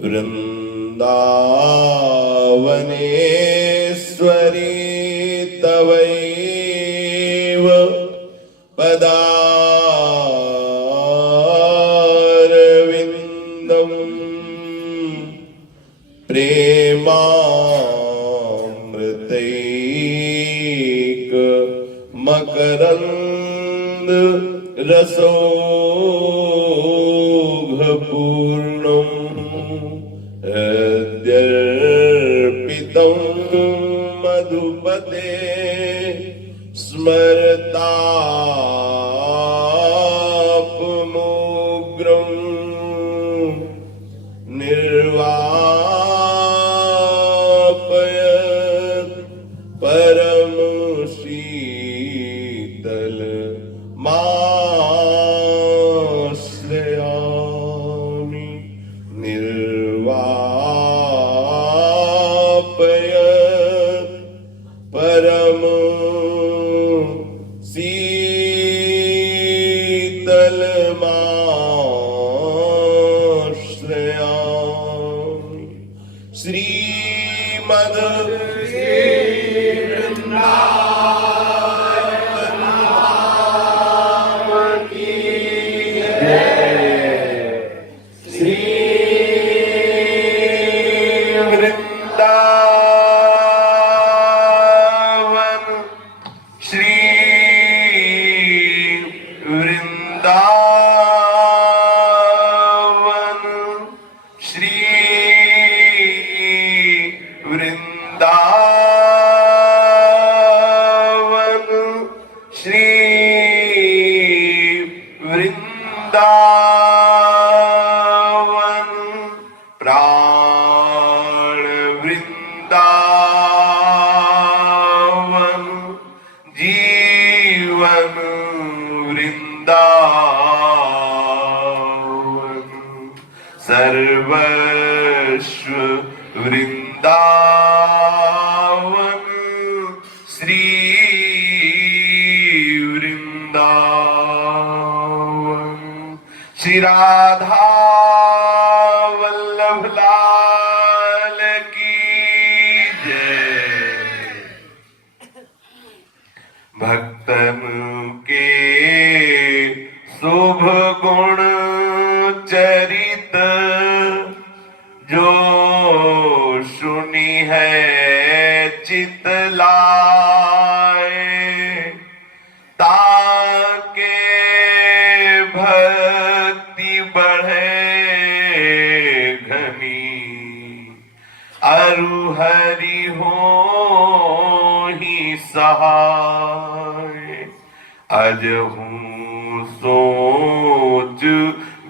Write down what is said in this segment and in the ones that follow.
वृन्दावनेश्वरी तवैव पदारविन्दम् प्रेमामृतैक मकरन्द रसौघपूर्णम् हृद्यर्पितं मधुपते स्मरतापमुग्रं निर्वापयत् परम शीतल माश्रयामि निर्वापयत् परम शीतल माश्रयामि। श्रीमद् वृंदावन प्राण वृंदावन जीवन वृंदावन सर्वस्व वृंदावन श्री वृंदावन। श्री राधा वल्लभ लाल की जय। भक्तन के शुभ गुण चरित जो सुनी है चित लाए, ताके भक्ति बढ़े घनी अरु हरि हो ही सहाय। अजहूं सोच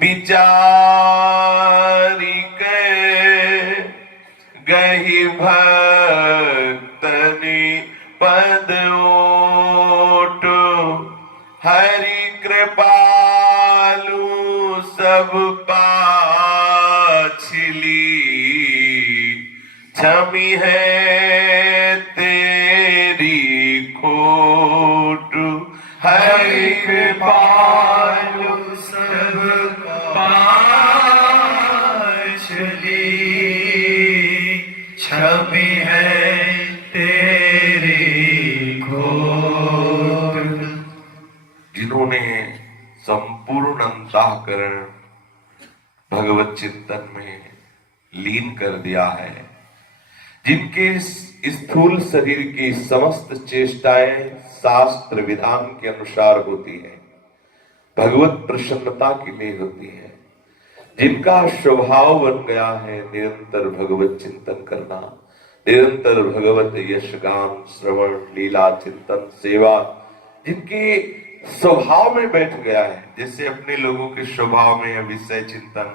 विचारी के गही भक्तनि पद ओट, हरि कृपालु सब पाछली क्षमी है तेरी खोट। हरि कृपालु सब पाछली क्षमी है तेरी खोट। जिन्होंने संपूर्ण अंतःकरण भगवत चिंतन में लीन कर दिया है, जिनके स्थूल शरीर की समस्त चेष्टाएं शास्त्र विधान के अनुसार होती है, भगवत प्रसन्नता के लिए होती है, जिनका स्वभाव बन गया है निरंतर भगवत चिंतन करना, निरंतर भगवत यश गान श्रवण लीला चिंतन सेवा, जिनके स्वभाव में बैठ गया है। जैसे अपने लोगों के स्वभाव में है विषय चिंतन,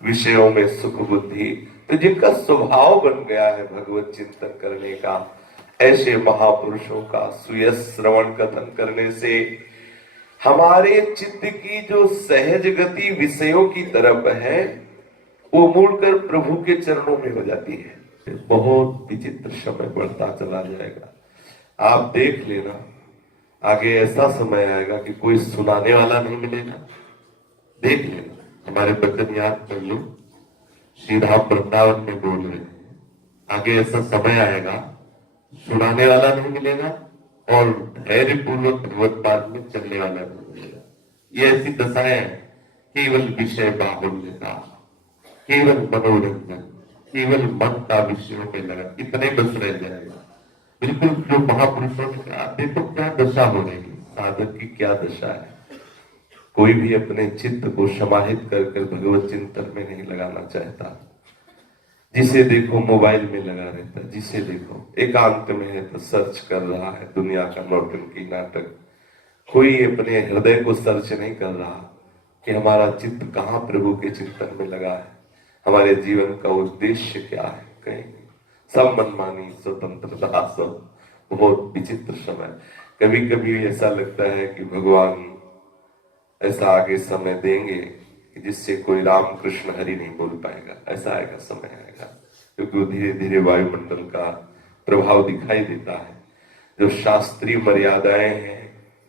विषयों में सुख बुद्धि, तो जिनका स्वभाव बन गया है भगवत चिंतन करने का, ऐसे महापुरुषों का सुयश श्रवण कथन करने से हमारे चित्त की जो सहज गति विषयों की तरफ है वो मुड़कर प्रभु के चरणों में हो जाती है। बहुत विचित्र समय बढ़ता चला जाएगा। आप देख लेना, आगे ऐसा समय आएगा कि कोई सुनाने वाला नहीं मिलेगा। देख लेना, हमारे बचन याद कर लो, श्री राम वृंदावन में बोल रहे हैं, आगे ऐसा समय आएगा सुनाने वाला नहीं मिलेगा और धैर्य पूर्वक भगवत मार्ग में चलने वाला नहीं मिलेगा। ये ऐसी दशा है, केवल विषय बाहुल्य का, केवल मनोरंजन, केवल मन का विषयों में लगा, इतने बस रह जाएगा। बिल्कुल जो महापुरुषों ने कहा, देखो क्या दशा हो रही है, साधक की क्या दशा है। कोई भी अपने चित्त को समाहित कर कर भगवत चिंतन में नहीं लगाना चाहता। जिसे देखो मोबाइल में लगा रहता है, जिसे देखो एकांत में है तो सर्च कर रहा है दुनिया का नौटंकी नाटक। कोई अपने हृदय को सर्च नहीं कर रहा कि हमारा चित्त कहाँ प्रभु के चिंतन में लगा है, हमारे जीवन का उद्देश्य क्या है। कहीं सब मनमानी, स्वतंत्रता, सब बहुत विचित्र समय। कभी कभी ऐसा लगता है कि भगवान ऐसा आगे समय देंगे कि जिससे कोई राम कृष्ण हरि नहीं बोल पाएगा। ऐसा आएगा, समय आएगा, क्योंकि धीरे धीरे वायुमंडल का प्रभाव दिखाई देता है। जो शास्त्रीय मर्यादाएं हैं,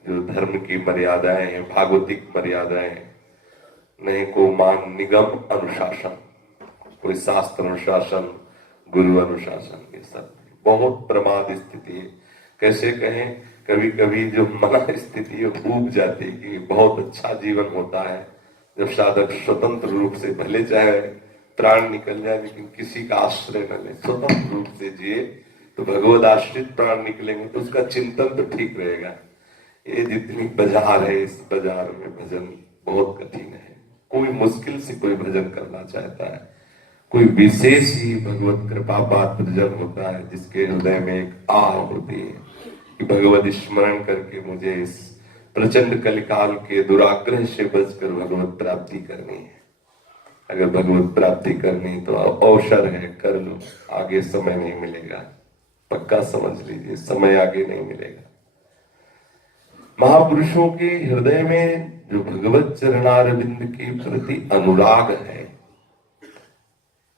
जो धर्म की मर्यादाएं हैं, भागवतिक मर्यादाएं, नहीं को मान निगम अनुशासन, कोई शास्त्र अनुशासन, गुरु अनुशासन, ये सब बहुत प्रमाद स्थिति है। कैसे कहें, कभी कभी जो मना स्थिति ऊब जाती है कि बहुत अच्छा जीवन होता है जब साधक स्वतंत्र रूप से, भले चाहे प्राण निकल जाए लेकिन किसी का आश्रय न ले, स्वतंत्र रूप से जिए तो भगवद आश्रित प्राण निकलेंगे तो उसका चिंतन तो ठीक रहेगा। ये जितनी बाजार है, इस बाजार में भजन बहुत कठिन है। कोई मुश्किल से कोई भजन करना चाहता है, कोई विशेष ही भगवत कृपा पात्र जन होता है जिसके हृदय में एक आह होती है कि भगवत स्मरण करके मुझे इस प्रचंड कलिकाल के दुराग्रह से बचकर भगवत प्राप्ति करनी है। अगर भगवत प्राप्ति करनी तो अवसर है, कर लो, आगे समय नहीं मिलेगा, पक्का समझ लीजिए, समय आगे नहीं मिलेगा। महापुरुषों के हृदय में जो भगवत चरणारविंद के प्रति अनुराग है,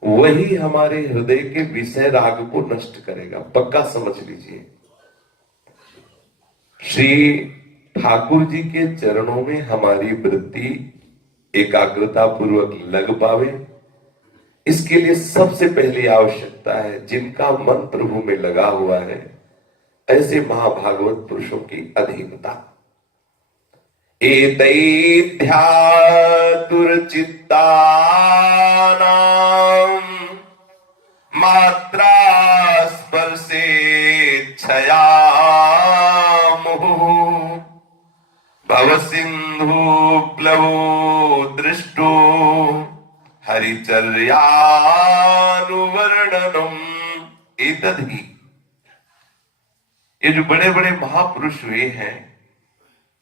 वही हमारे हृदय के विषय राग को नष्ट करेगा, पक्का समझ लीजिए। श्री ठाकुर जी के चरणों में हमारी वृत्ति एकाग्रता पूर्वक लग पावे, इसके लिए सबसे पहली आवश्यकता है जिनका मन प्रभु में लगा हुआ है, ऐसे महाभागवत पुरुषों की अधीनता। एतैध्यातुरचित्तानां मात्रा स्पर्शेच्छया मुहुः भवसिन्धु प्लवो दृष्टो हरिचर्यानुवर्णनम् एतद्धि। ये जो बड़े बड़े महापुरुष हुए हैं,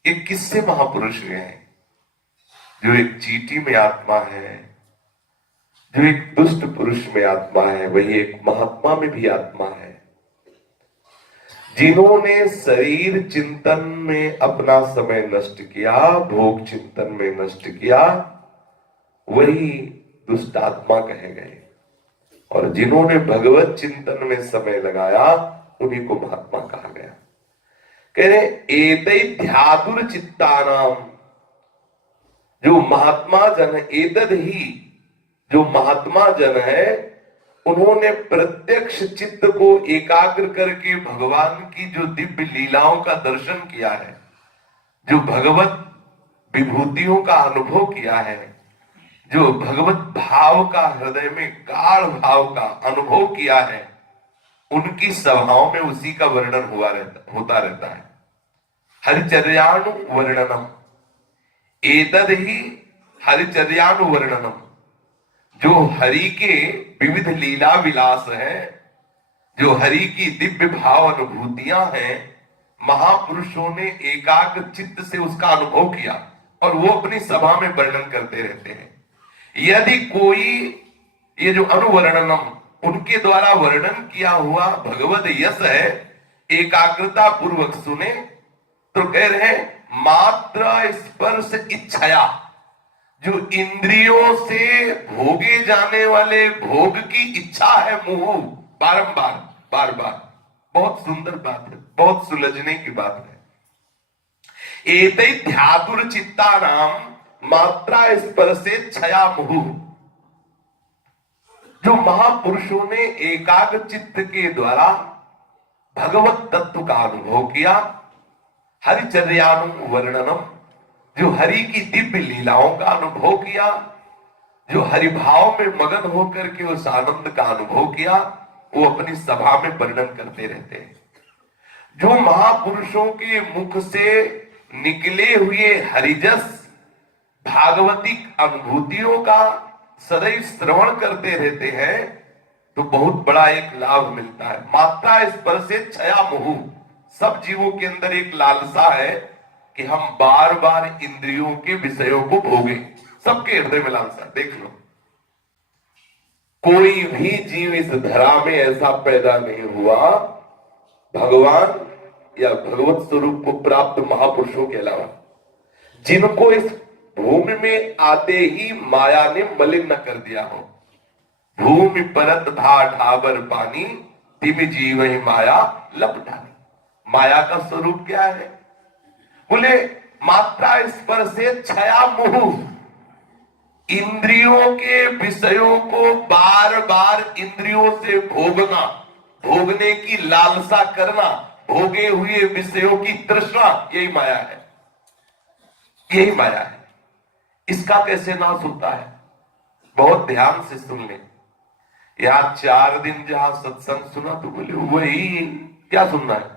ये किससे महापुरुष हुए हैं? जो एक चींटी में आत्मा है, जो एक दुष्ट पुरुष में आत्मा है, वही एक महात्मा में भी आत्मा है। जिन्होंने शरीर चिंतन में अपना समय नष्ट किया, भोग चिंतन में नष्ट किया, वही दुष्ट आत्मा कहे गए, और जिन्होंने भगवत चिंतन में समय लगाया उन्हीं को महात्मा कहा गया। कह रहे एतैध्यातुर चित्तानाम, जो महात्मा जन, एतद ही, जो महात्मा जन है, उन्होंने प्रत्यक्ष चित्त को एकाग्र करके भगवान की जो दिव्य लीलाओं का दर्शन किया है, जो भगवत विभूतियों का अनुभव किया है, जो भगवत भाव का, हृदय में गाढ़ भाव का अनुभव किया है, उनकी सभाओं में उसी का वर्णन होता रहता है। हरिचर्यानु वर्णनम, एतद ही हरिचर्यानु वर्णनम, जो हरि के विविध लीला विलास है, जो हरि की दिव्य भाव अनुभूतियां हैं, महापुरुषों ने एकाग्र चित्त से उसका अनुभव किया और वो अपनी सभा में वर्णन करते रहते हैं। यदि कोई ये जो अनुवर्णनम, उनके द्वारा वर्णन किया हुआ भगवद यश है, एकाग्रता पूर्वक सुने तो कह रहे हैं मात्र स्पर्श इच्छया, जो इंद्रियों से भोगे जाने वाले भोग की इच्छा है, मुंह बारंबार बार बार, बहुत सुंदर बात है, बहुत सुलझने की बात है। एतैध्यातुर चित्तानाम मात्रा स्पर्शेच्छया मुहुः, जो महापुरुषों ने एकाग्र चित्त के द्वारा भगवत तत्व का अनुभव किया, हरिचर्यानु वर्णनम, जो हरि की दिव्य लीलाओं का अनुभव किया, जो हरिभाव में मगन होकर के उस आनंद का अनुभव किया, वो अपनी सभा में वर्णन करते रहते हैं। जो महापुरुषों के मुख से निकले हुए हरिजस भागवतिक अनुभूतियों का सदैव श्रवण करते रहते हैं, तो बहुत बड़ा एक लाभ मिलता है। मात्रा स्पर्श से छया मोह, सब जीवों के अंदर एक लालसा है कि हम बार बार इंद्रियों के विषयों को भोगें। सबके हृदय में लालसा, देख लो, कोई भी जीव इस धरा में ऐसा पैदा नहीं हुआ भगवान या भगवत स्वरूप को प्राप्त महापुरुषों के अलावा, जिनको इस भूमि में आते ही माया ने मलिन न कर दिया हो। भूमि परत था ढाबर पानी, तिम जीव ही माया लपटानी। माया का स्वरूप क्या है? बोले मात्रा स्पर्श से छया मोह, इंद्रियों के विषयों को बार बार इंद्रियों से भोगना, भोगने की लालसा करना, भोगे हुए विषयों की तृष्णा, यही माया है, यही माया है। इसका कैसे नाश होता है? बहुत ध्यान से सुन ले। यहां 4 दिन जहां सत्संग सुना तो बोले वही क्या सुनना है?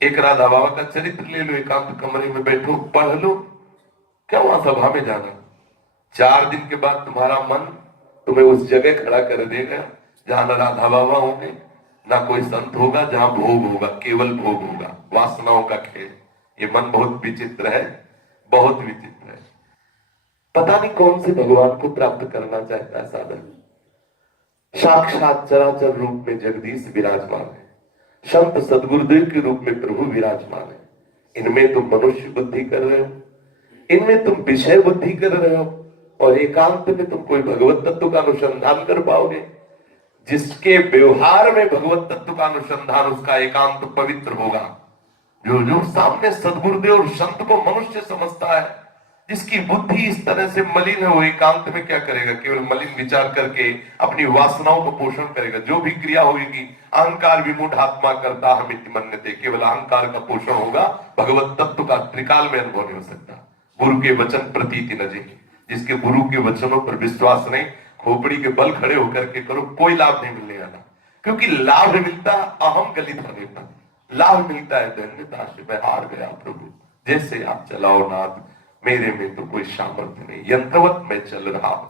एक राधा बाबा का चरित्र ले लो, एकांत कमरे में बैठो, पढ़ लो, क्या वहां सभा में जाना? 4 दिन के बाद तुम्हारा मन तुम्हें उस जगह खड़ा कर देगा जहां न राधा बाबा होंगे, ना कोई संत होगा, जहां भोग होगा, केवल भोग होगा, वासनाओं का खेल। ये मन बहुत विचित्र है, बहुत विचित्र है। पता नहीं कौन से भगवान को प्राप्त करना चाहता है साधक। साक्षात चराचर रूप में जगदीश विराजमान है, संत सदगुरुदेव के रूप में प्रभु विराजमान है। इनमें तुम मनुष्य बुद्धि कर रहे हो, इनमें तुम विषय बुद्धि कर रहे हो, और एकांत में तुम कोई भगवत तत्व का अनुसंधान कर पाओगे? जिसके व्यवहार में भगवत तत्व का अनुसंधान, उसका एकांत पवित्र होगा। जो जो सामने सदगुरुदेव और संत को मनुष्य समझता है, जिसकी बुद्धि इस तरह से मलिन है, वो एकांत में क्या करेगा? केवल मलिन विचार करके अपनी वासनाओं को पोषण करेगा। जो भी क्रिया होगी, अहंकार विमूढ़ आत्मा करता हमिति मन्यते, केवल अहंकार का पोषण होगा, भगवत तत्व का त्रिकाल में अनुभव नहीं हो सकता। गुरु के वचन प्रतीति न जे, जिसके गुरु के वचनों पर विश्वास नहीं, खोपड़ी के बल खड़े होकर के करो, कोई लाभ नहीं मिलने वाला। क्योंकि लाभ मिलता अहम गलित होने पर, लाभ मिलता है दैन्यता से। मैं हार गया प्रभु, जैसे आप चलाओ नाथ, मेरे में तो कोई सामर्थ्य नहीं, यंत्रवत मैं चल रहा हूं।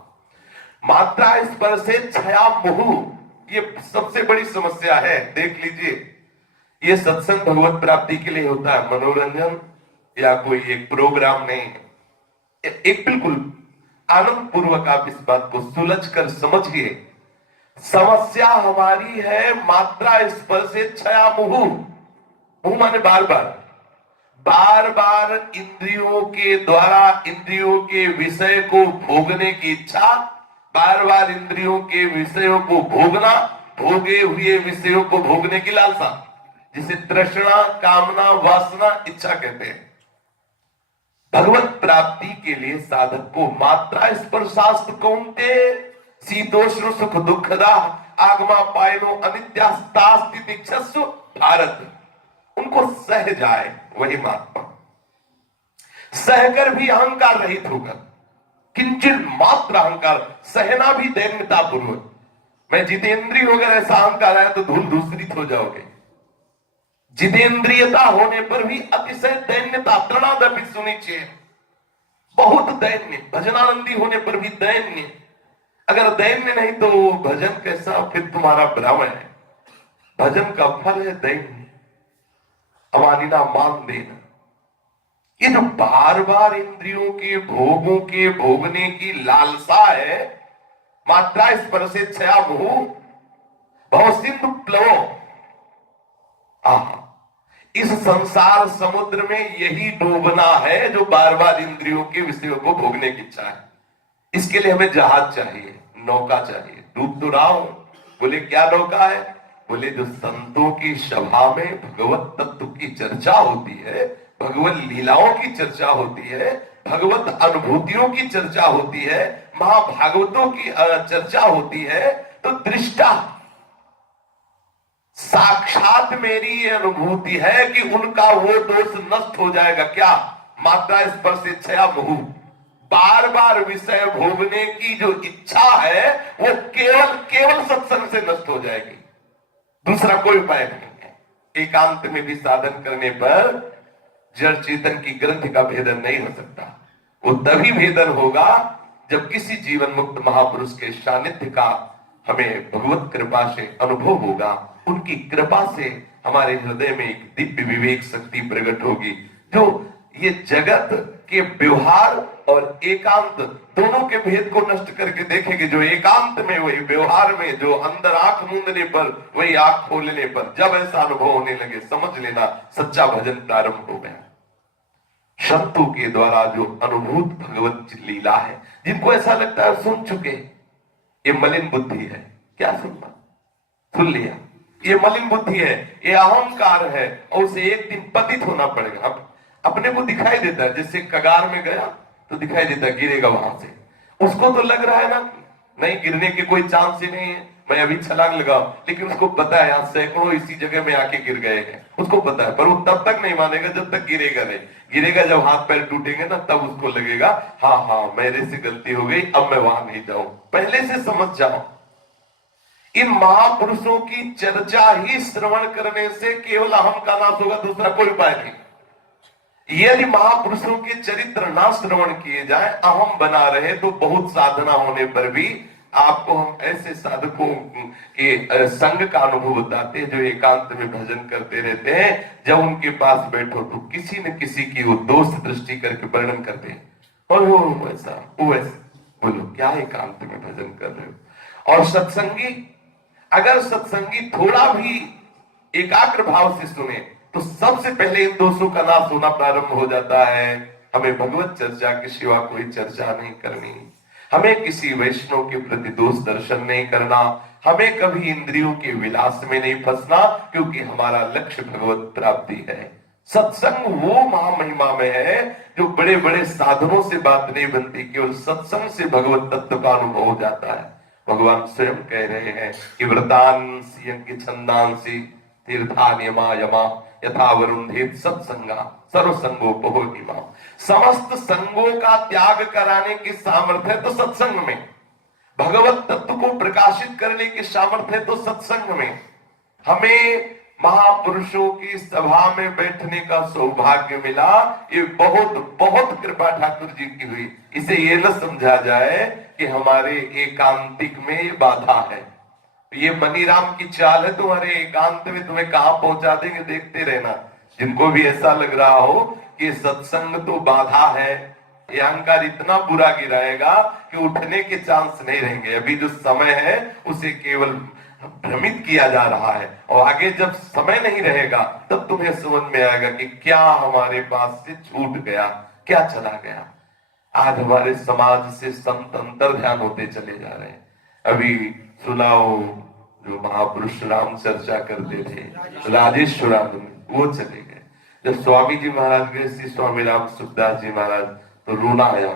मात्रा स्पर्श से छया मोह, ये सबसे बड़ी समस्या है। देख लीजिए, ये सत्संग भगवत प्राप्ति के लिए होता है, मनोरंजन या कोई एक प्रोग्राम नहीं है। एक बिल्कुल आनंद पूर्वक आप इस बात को सुलझ कर समझिए। समस्या हमारी है मात्रा स्पर्श से छया मोह। मोह माने बार बार, बार बार इंद्रियों के द्वारा इंद्रियों के विषय को भोगने की इच्छा, बार बार इंद्रियों के विषयों को भोगना, भोगे हुए विषयों को भोगने की लालसा, जिसे तृष्णा, कामना, वासना, इच्छा कहते हैं। भगवत प्राप्ति के लिए साधक को मात्रा स्पर्शास्त्र कौनते शीतोष्ण सुख दुखदा आगमा पायनो अनित्यास्तास्ति इच्छस्व भारत, उनको सह जाए वही महात्मा। सहकर भी अहंकार रहित होकर, किंचित मात्र अहंकार, सहना भी दैन्यता पूर्वक। मैं जितेंद्रिय होकर ऐसा अहंकार आया तो धूल धूसरित हो जाओगे। जितेंद्रियता होने पर भी अतिशय दैन्यता, तृणादपि सुनिचे, बहुत दैन्य। भजनानंदी होने पर भी दैन्य। अगर दैन्य नहीं तो भजन कैसा? फिर तुम्हारा भ्रम है। भजन का फल है दैन्य, अमानिना मान देना। ये जो बार बार इंद्रियों के भोगों के भोगने की लालसा है, मात्रा स्पर्श से छया मोह, भव सिंधु प्लवो, इस संसार समुद्र में यही डूबना है जो बार बार इंद्रियों के विषयों को भोगने की इच्छा है। इसके लिए हमें जहाज चाहिए, नौका चाहिए। डूब तो रहा हूं। बोले क्या नौका है? बोले जो संतों की सभा में भगवत तत्व की चर्चा होती है, भगवत लीलाओं की चर्चा होती है, भगवत अनुभूतियों की चर्चा होती है, महाभागवतों की चर्चा होती है, तो दृष्टा, साक्षात मेरी ये अनुभूति है कि उनका वो दोष नष्ट हो जाएगा। क्या? मात्रा, स्पर्श, इच्छा, मोह, बार बार विषय भोगने की जो इच्छा है वो केवल केवल सत्संग से नष्ट हो जाएगी, दूसरा कोई उपाय नहीं है। एकांत में भी साधन करने पर जड़ चेतन की ग्रंथि का भेदन नहीं हो सकता। वो तभी भेदन होगा जब किसी जीवन मुक्त महापुरुष के सानिध्य का हमें भगवत कृपा से अनुभव होगा। उनकी कृपा से हमारे हृदय में एक दिव्य विवेक शक्ति प्रकट होगी, जो ये जगत के व्यवहार और एकांत दोनों के भेद को नष्ट करके देखेंगे। जो एकांत में वही, व्यवहार में जो अंदर आंख मूंदने पर वही, आंख खोलने पर जब ऐसा अनुभव होने लगे, समझ लेना सच्चा भजन प्रारंभ हो गया। संतों के द्वारा जो अनुभूत भगवत लीला है, जिनको ऐसा लगता है सुन चुके, ये मलिन बुद्धि है। क्या सुनना? सुन लिया, ये मलिन बुद्धि है, ये अहंकार है, और उसे एक दिन पतित होना पड़ेगा। अब अपने को दिखाई देता है, जैसे कगार में गया तो दिखाई देता है गिरेगा वहां से, उसको तो लग रहा है ना नहीं, गिरने के कोई चांस ही नहीं है, मैं अभी छलांग लगाऊं, लेकिन उसको पता है यहाँ सैकड़ों इसी जगह में आके गिर गए हैं, उसको पता है, पर वो तब तक नहीं मानेगा जब तक गिरेगा नहीं। गिरेगा जब हाथ पैर टूटेंगे ना, तब उसको लगेगा हाँ हाँ मेरे से गलती हो गई, अब मैं वहां नहीं जाऊं। पहले से समझ जाओ, इन महापुरुषों की चर्चा ही श्रवण करने से केवल अहम का नाश होगा, दूसरा कोई उपाय नहीं। यदि महापुरुषों के चरित्र ना श्रवण किए जाए, अहम बना रहे, तो बहुत साधना होने पर भी आपको हम ऐसे साधकों के संग का अनुभव बताते हैं जो एकांत में भजन करते रहते हैं। जब उनके पास बैठो तो किसी न किसी की वो दोष दृष्टि करके वर्णन करते हैं, और वो ऐसा वो ऐसा, बोलो क्या एकांत में भजन कर रहे हो। और सत्संगी, अगर सत्संगी थोड़ा भी एकाग्र भाव से सुने तो सबसे पहले इन दोषों का नाश होना प्रारंभ हो जाता है। हमें भगवत चर्चा के सिवा कोई चर्चा नहीं करनी, हमें किसी वैष्णव के प्रति दोष दर्शन नहीं करना, हमें कभी इंद्रियों के विलास में नहीं फंसना, क्योंकि हमारा लक्ष्य भगवत प्राप्ति है। सत्संग वो महामहिमा में है जो बड़े बड़े साधनों से बात नहीं बनती, केवल सत्संग से भगवत तत्व का अनुभव हो जाता है। भगवान स्वयं कह रहे हैं कि व्रतांसि यज्ञ छंदांसि तीर्थान यमा यमा यथा वरुणेत सत्संगा सर्वसंगोपभोगिमा। समस्त संगों का त्याग कराने की सामर्थ्य है तो सत्संग में, भगवत तत्व को प्रकाशित करने की सामर्थ्य है तो सत्संग में। हमें महापुरुषों की सभा में बैठने का सौभाग्य मिला, ये बहुत बहुत कृपा ठाकुर जी की हुई। इसे ये न समझा जाए कि हमारे एकांतिक में बाधा है। ये मनीराम की चाल है, तुम्हारे एकांत में तुम्हें कहां पहुंचा देंगे, देखते रहना। जिनको भी ऐसा लग रहा हो कि सत्संग तो बाधा है, ये अहंकार इतना बुरा गिराएगा कि उठने के चांस नहीं रहेंगे। अभी जो समय है उसे केवल भ्रमित किया जा रहा है, और आगे जब समय नहीं रहेगा तब तुम्हें समझ में आएगा कि क्या हमारे पास से छूट गया, क्या चला गया। आज हमारे समाज से संत अंतर ध्यान होते चले जा रहे हैं। अभी सुनाओ, जो महापुरुष राम चर्चा करते थे राजेश्वरानंद, वो चले गए। जब स्वामी जी महाराज गए, श्री स्वामी राम सुखदास जी महाराज, तो रोना आया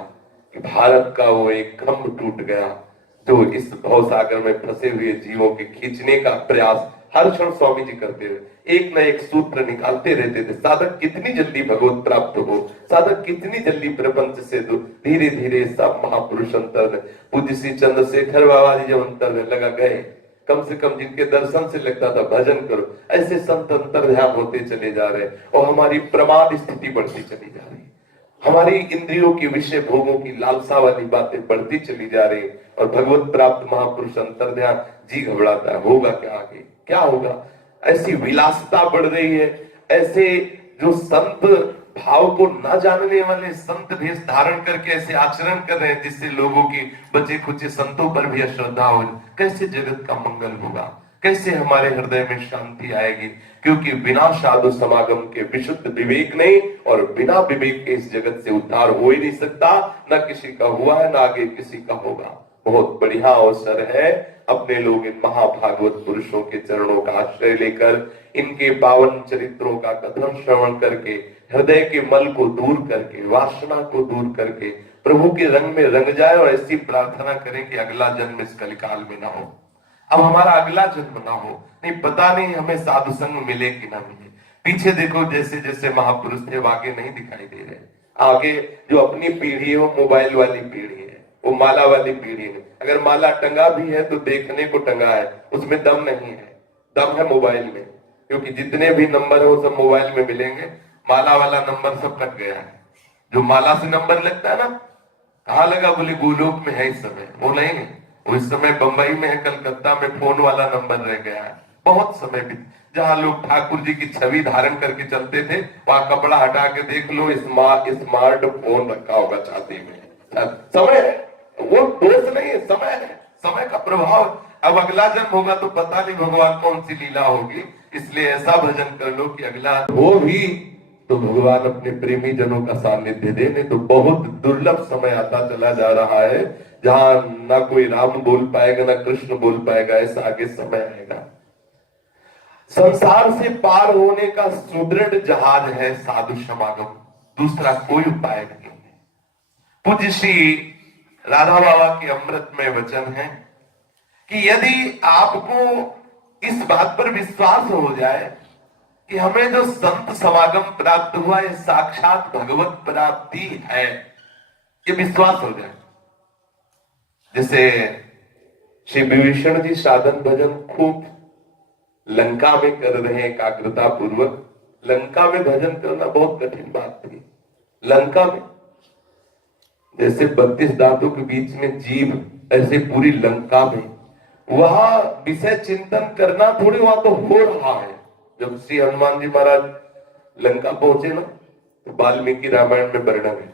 कि भारत का वो एक खंभ टूट गया जो इस भव सागर में फंसे हुए जीवों के खींचने का प्रयास हर क्षण स्वामी जी करते रहे, एक न एक सूत्र निकालते रहते थे। साधक कितनी जल्दी भगवत प्राप्त हो, साधक कितनी जल्दी प्रपंच से धीरे धीरे सब महापुरुष अंतर। पूज्य श्री चंद्रशेखर बाबा जी जब अंतर में लगा गए, कम से कम जिनके दर्शन से लगता था भजन करो, ऐसे संत अंतर ध्यान होते चले जा रहे, और हमारी प्रमाद स्थिति बढ़ती चली जा रही, हमारी इंद्रियों की विषय भोगों की लालसा वाली बातें बढ़ती चली जा रही, और भगवत प्राप्त महापुरुष अंतर ध्यान जी घबराता है, होगा क्या आगे, क्या होगा। ऐसी विलासता बढ़ रही है, ऐसे जो संत भाव को न जानने वाले संत भेष धारण करके ऐसे आचरण कर रहे हैं जिससे लोगों की बचे खुचे संतों पर भी अश्रद्धा हो। कैसे जगत का मंगल होगा, कैसे हमारे हृदय में शांति आएगी, क्योंकि बिना साधु समागम के विशुद्ध विवेक नहीं, और बिना विवेक के इस जगत से उद्धार हो ही नहीं सकता। न किसी का हुआ है, न आगे किसी का होगा। बहुत बढ़िया अवसर है, अपने लोग इन महाभागवत पुरुषों के चरणों का आश्रय लेकर, इनके पावन चरित्रों का कथन श्रवण करके, हृदय के मल को दूर करके, वासना को दूर करके प्रभु के रंग में रंग जाए, और ऐसी प्रार्थना करें कि अगला जन्म इस कलिकाल में ना हो। अब हमारा अगला जन्म ना हो, नहीं पता नहीं हमें साधु संग मिले कि ना मिले। पीछे देखो जैसे जैसे महापुरुष थे वो आगे नहीं दिखाई दे रहे। आगे जो अपनी पीढ़ी है वो मोबाइल वाली पीढ़ी है, वो माला वाली पीढ़ी है। अगर माला टंगा भी है तो देखने को टंगा है, उसमें दम नहीं है, दम है मोबाइल में, क्योंकि जितने भी नंबर है वो सब मोबाइल में मिलेंगे। माला वाला नंबर सब कट गया है। जो माला से नंबर लगता है ना, कहाँ लगा, बोले गोलोक में है इस समय, वो नहीं है, वो इस समय बंबई में है, कलकत्ता में फोन वाला नंबर रह गया है। बहुत समय बीत, जहां लोग ठाकुर जी की छवि धारण करके चलते थे वहां कपड़ा हटा के देख लो, स्मार्ट फोन रखा होगा छाती में। समय है, वो दोष नहीं है, समय है, समय का प्रभाव। अब अगला जन्म होगा तो पता नहीं भगवान कौन सी लीला होगी, इसलिए ऐसा भजन कर लो कि अगला हो भी तो भगवान अपने प्रेमी जनों का सानिध्य दे। नहीं तो बहुत दुर्लभ समय आता चला जा रहा है जहां ना कोई राम बोल पाएगा ना कृष्ण बोल पाएगा, ऐसा आगे समय आएगा। संसार से पार होने का सुदृढ़ जहाज है साधु समागम, दूसरा कोई उपाय नहीं है। पूज्य श्री राधा बाबा के अमृतमय वचन है कि यदि आपको इस बात पर विश्वास हो जाए कि हमें जो संत समागम प्राप्त हुआ ये साक्षात भगवत प्राप्ति है, ये विश्वास हो जाए। जैसे श्री विभीषण जी साधन भजन खूब लंका में कर रहे हैं एकाग्रता पूर्वक। लंका में भजन करना बहुत कठिन बात थी। लंका में जैसे 32 दांतों के बीच में जीभ, ऐसे पूरी लंका में वहां विषय चिंतन करना थोड़ी, वहां तो हो रहा है। जब श्री हनुमान जी महाराज लंका पहुंचे ना, तो वाल्मीकि रामायण में वर्णन है,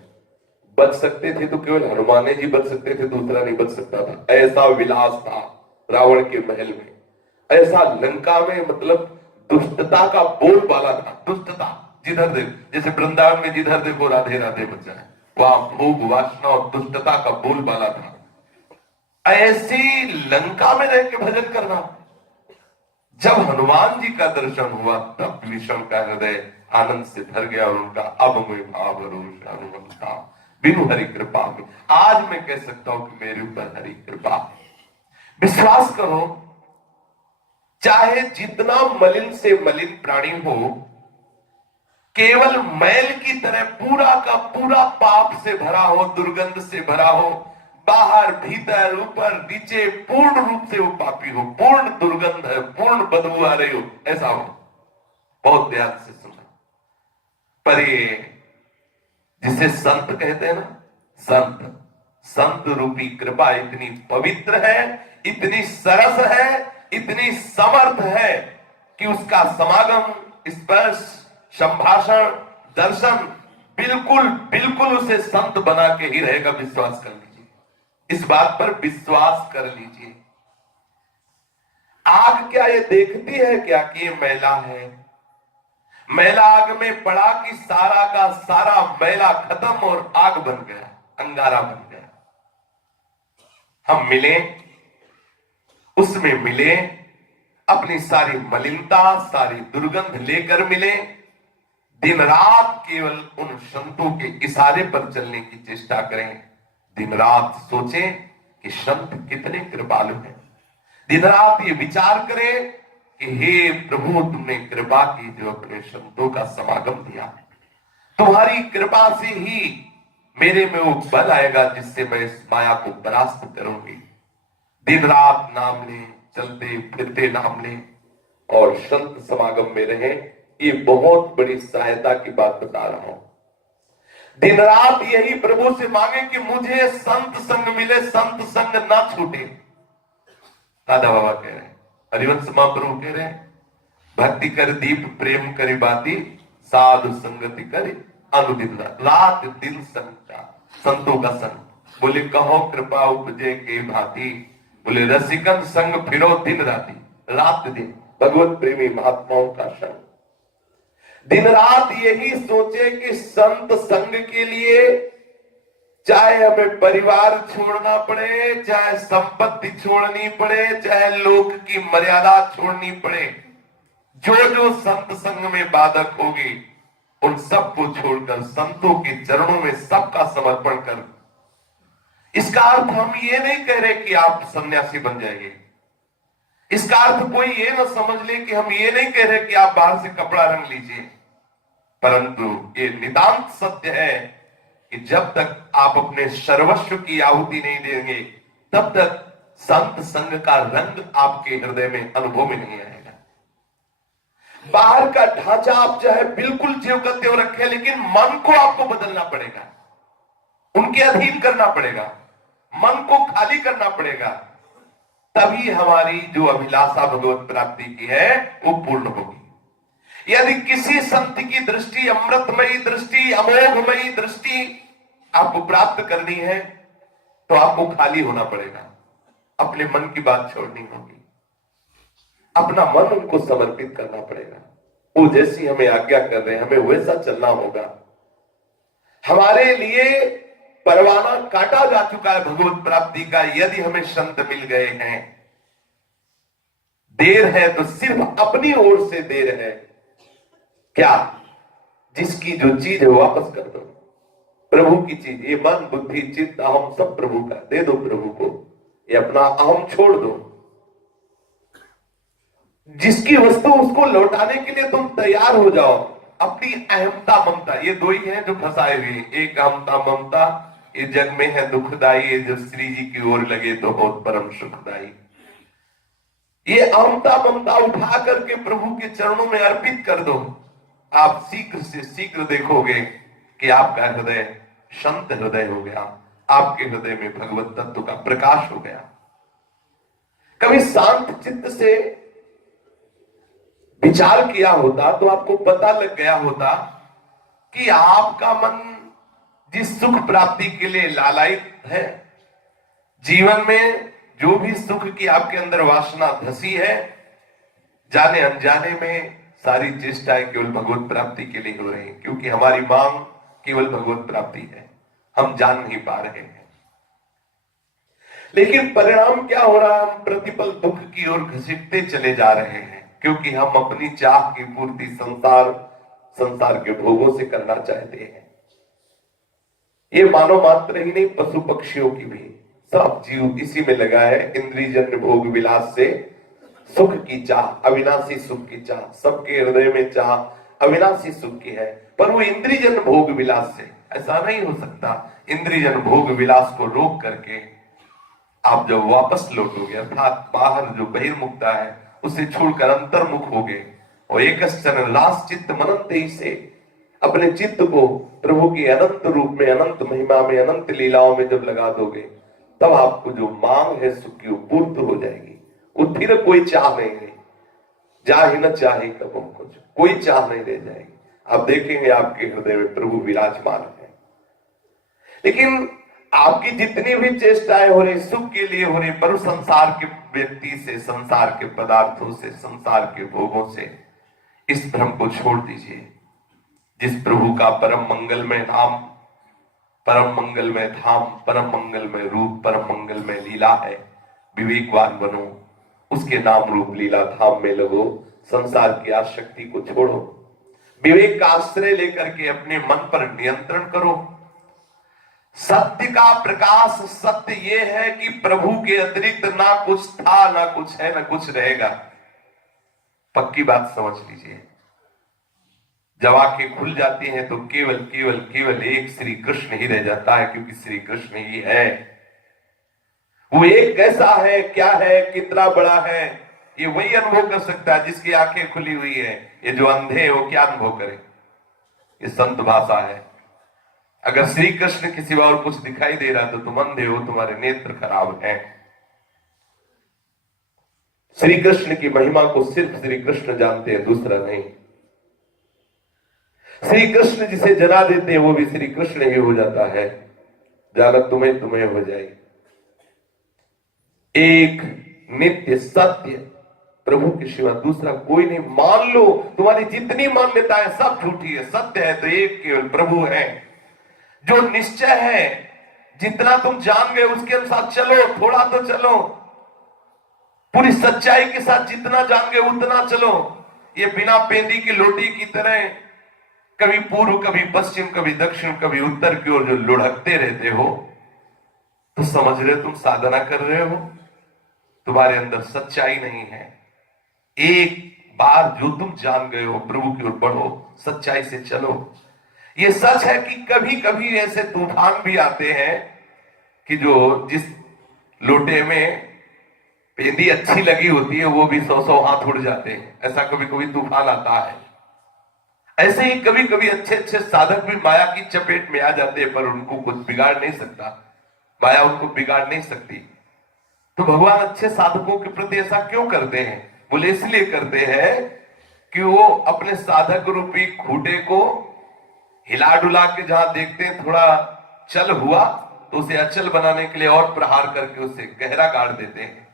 बच सकते थे तो केवल हनुमान जी बच सकते थे, दूसरा नहीं बच सकता था। ऐसा विलास था रावण के महल में, ऐसा लंका में, मतलब दुष्टता का बोलबाला था। दुष्टता जिधर देखो, जैसे वृंदावन में जिधर देखो राधे राधे बचा है, वहां भोग वासना और दुष्टता का बोलबाला था। ऐसी लंका में रह के भजन करना। जब हनुमान जी का दर्शन हुआ तब विभीषण का हृदय आनंद से भर गया और उनका अब मैं भाव रोष हनुमंता बिनु हरि कृपा में। आज मैं कह सकता हूं कि मेरे ऊपर हरि कृपा। विश्वास करो, चाहे जितना मलिन से मलिन प्राणी हो, केवल मैल की तरह पूरा का पूरा पाप से भरा हो, दुर्गंध से भरा हो, बाहर भीतर ऊपर नीचे पूर्ण रूप से वो पापी हो, पूर्ण दुर्गंध है, पूर्ण बदबू आ रही हो, ऐसा हो। बहुत ध्यान से सुना। पर ये जिसे संत कहते हैं ना, संत, संत रूपी कृपा इतनी पवित्र है, इतनी सरस है, इतनी समर्थ है कि उसका समागम, स्पर्श, संभाषण, दर्शन बिल्कुल बिल्कुल उसे संत बना के ही रहेगा। विश्वास कर लीजिए, इस बात पर विश्वास कर लीजिए। आग क्या ये देखती है क्या कि ये मैला है? मैला आग में पड़ा कि सारा का सारा मैला खत्म और आग बन गया, अंगारा बन गया। हम मिले, उसमें मिले, अपनी सारी मलिनता, सारी दुर्गंध लेकर मिले, दिन रात केवल उन संतों के इशारे पर चलने की चेष्टा करें। दिन रात सोचें कि संत कितने कृपालु हैं। दिन रात ये विचार करें कि हे प्रभु, तुमने कृपा की जो अपने संतों का समागम दिया। तुम्हारी कृपा से ही मेरे में वो बल आएगा जिससे मैं इस माया को परास्त करूंगी। दिन रात नाम लें, चलते फिरते नाम लें और संत समागम में रहें। ये बहुत बड़ी सहायता की बात बता रहा हूं। दिन रात यही प्रभु से मांगे कि मुझे संत संग मिले, संत संग ना छूटे। दादा बाबा कह रहे हैं, हरिवंश महाप्रभु कह रहे हैं, भक्ति कर दीप प्रेम करी बाती, साधु संगति करी अनुदिन रात दिन संग, संतों का संग। बोले कहो कृपा उपजे के भांति, बोले रसिकन संग फिरो दिन राती, रात दिन भगवत प्रेमी महात्माओं का संग। दिन रात यही सोचे कि संत संग के लिए चाहे हमें परिवार छोड़ना पड़े, चाहे संपत्ति छोड़नी पड़े, चाहे लोक की मर्यादा छोड़नी पड़े, जो जो संत संग में बाधक होगी उन सबको छोड़कर संतों के चरणों में सबका समर्पण कर। इसका अर्थ हम ये नहीं कह रहे कि आप सन्यासी बन जाएंगे। इसका अर्थ कोई ये ना समझ ले कि हम ये नहीं कह रहे कि आप बाहर से कपड़ा रंग लीजिए, परंतु ये नितांत सत्य है कि जब तक आप अपने सर्वस्व की आहुति नहीं देंगे तब तक संत संग का रंग आपके हृदय में अनुभव में नहीं आएगा। बाहर का ढांचा आप चाहे बिल्कुल ज्यों का त्यों रखें, लेकिन मन को आपको बदलना पड़ेगा, उनके अधीन करना पड़ेगा, मन को खाली करना पड़ेगा, तभी हमारी जो अभिलाषा भगवत प्राप्ति की है वो पूर्ण होगी। यदि किसी संत की दृष्टि, अमृतमयी दृष्टि, अमोघमयी दृष्टि आपको प्राप्त करनी है तो आपको खाली होना पड़ेगा, अपने मन की बात छोड़नी होगी, अपना मन उनको समर्पित करना पड़ेगा। वो जैसी हमें आज्ञा कर रहे हैं हमें वैसा चलना होगा। हमारे लिए परवाना काटा जा चुका है भगवत प्राप्ति का। यदि हमें संत मिल गए हैं, देर है तो सिर्फ अपनी ओर से देर है। क्या? जिसकी जो चीज है वापस कर दो, प्रभु की चीज, ये मन बुद्धि चित्त अहम सब प्रभु का, दे दो प्रभु को, ये अपना अहम छोड़ दो। जिसकी वस्तु उसको लौटाने के लिए तुम तैयार हो जाओ। अपनी अहमता ममता, ये दो ही हैं जो फंसाए हुए, एक अहमता ममता, ये जग में है दुखदाई, ये जब श्री जी की ओर लगे तो बहुत परम सुखदाई। ये अहमता ममता उठा करके प्रभु के चरणों में अर्पित कर दो। आप शीघ्र से शीघ्र देखोगे कि आपका हृदय शांत हृदय हो गया, आपके हृदय में भगवत तत्व का प्रकाश हो गया। कभी शांत चित्त से विचार किया होता तो आपको पता लग गया होता कि आपका मन जिस सुख प्राप्ति के लिए लालायित है, जीवन में जो भी सुख की आपके अंदर वासना धसी है, जाने अनजाने में सारी चेष्टाएं केवल भगवत प्राप्ति के लिए हो रही हैं, क्योंकि हमारी मांग केवल भगवत प्राप्ति है, हम जान नहीं पा रहे हैं। लेकिन परिणाम क्या हो रहा है? हम प्रतिपल दुख की ओर घसीटते चले जा रहे हैं, क्योंकि हम अपनी चाह की पूर्ति संसार के भोगों से करना चाहते हैं। ये मानव मात्र ही नहीं, पशु पक्षियों की भी, सब जीव इसी में लगा है। इंद्रियजन्य भोग विलास से सुख की चाह, अविनाशी सुख की चाह, सबके हृदय में चाह अविनाशी सुख की है, पर वो इंद्रियजन्य भोग विलास से। ऐसा नहीं हो सकता। इंद्रियजन्य भोग विलास को रोक करके आप जब वापस लौटोगे, अर्थात बाहर जो बहिर्मुखता है उसे छोड़कर अंतर्मुख होगे और एक लास्ट चित्त मनंत ही से अपने चित्त को प्रभु की अनंत रूप में, अनंत महिमा में, अनंत लीलाओं में जब लगा दोगे, तब आपको जो मांग है सुख की पूर्त हो जाएगी। वो फिर कोई चाह नहीं रही, जा ही न चाहे कब हमको, कोई चाह नहीं रह जाएगी। आप देखेंगे आपके हृदय में प्रभु विराजमान है। लेकिन आपकी जितनी भी चेष्टाएं हो रही सुख के लिए हो रही, पर संसार के व्यक्ति से, संसार के पदार्थों से, संसार के भोगों से इस भ्रम को छोड़ दीजिए। जिस प्रभु का परम मंगलमय नाम, परम मंगलमय धाम, परम मंगलमय रूप, परम मंगलमय लीला है, विवेकवान बनो, उसके नाम रूप लीला धाम में लगो, संसार की आसक्ति को छोड़ो, विवेक का आश्रय लेकर के अपने मन पर नियंत्रण करो। सत्य का प्रकाश सत्य ये है कि प्रभु के अतिरिक्त ना कुछ था, ना कुछ है, ना कुछ रहेगा। पक्की बात समझ लीजिए। जब आंखें खुल जाती हैं तो केवल केवल केवल एक श्री कृष्ण ही रह जाता है, क्योंकि श्री कृष्ण ही है। वो एक कैसा है, क्या है, कितना बड़ा है, ये वही अनुभव कर सकता है जिसकी आंखें खुली हुई है। ये जो अंधे हैं वो क्या अनुभव करें? ये संत भाषा है। अगर श्री कृष्ण किसी और कुछ दिखाई दे रहा है तो तुम अंधे हो, तुम्हारे नेत्र खराब हैं। श्री कृष्ण की महिमा को सिर्फ श्री कृष्ण जानते हैं, दूसरा नहीं। श्री कृष्ण जिसे जना देते हैं वो भी श्री कृष्ण ही हो जाता है। जानत तुम्हें तुम्हें हो जाए। एक नित्य सत्य प्रभु के सिवा दूसरा कोई नहीं। मान लो तुम्हारी जितनी मान्यताएं सब झूठी है, सत्य है तो एक केवल प्रभु है। जो निश्चय है, जितना तुम जान गए उसके अनुसार चलो, थोड़ा तो चलो, पूरी सच्चाई के साथ जितना जान गए उतना चलो। ये बिना पेंदी की लोटी की तरह कभी पूर्व, कभी पश्चिम, कभी दक्षिण, कभी उत्तर की ओर जो लुढ़कते रहते हो, तो समझ रहे तुम साधना कर रहे हो, तुम्हारे अंदर सच्चाई नहीं है। एक बार जो तुम जान गए हो, प्रभु की ओर बढ़ो, सच्चाई से चलो। ये सच है कि कभी कभी ऐसे तूफान भी आते हैं कि जो जिस लोटे में पेंदी अच्छी लगी होती है वो भी 100 हाथ उड़ जाते हैं। ऐसा कभी कभी तूफान आता है। ऐसे ही कभी कभी अच्छे अच्छे साधक भी माया की चपेट में आ जाते हैं, पर उनको कुछ बिगाड़ नहीं सकता, माया उनको बिगाड़ नहीं सकती। तो भगवान अच्छे साधकों के प्रति ऐसा क्यों करते हैं? बोले इसलिए करते हैं कि वो अपने साधक रूपी खूंटे को हिला डुला के जहां देखते हैं थोड़ा चल हुआ तो उसे अचल बनाने के लिए और प्रहार करके उसे गहरा गाड़ देते हैं।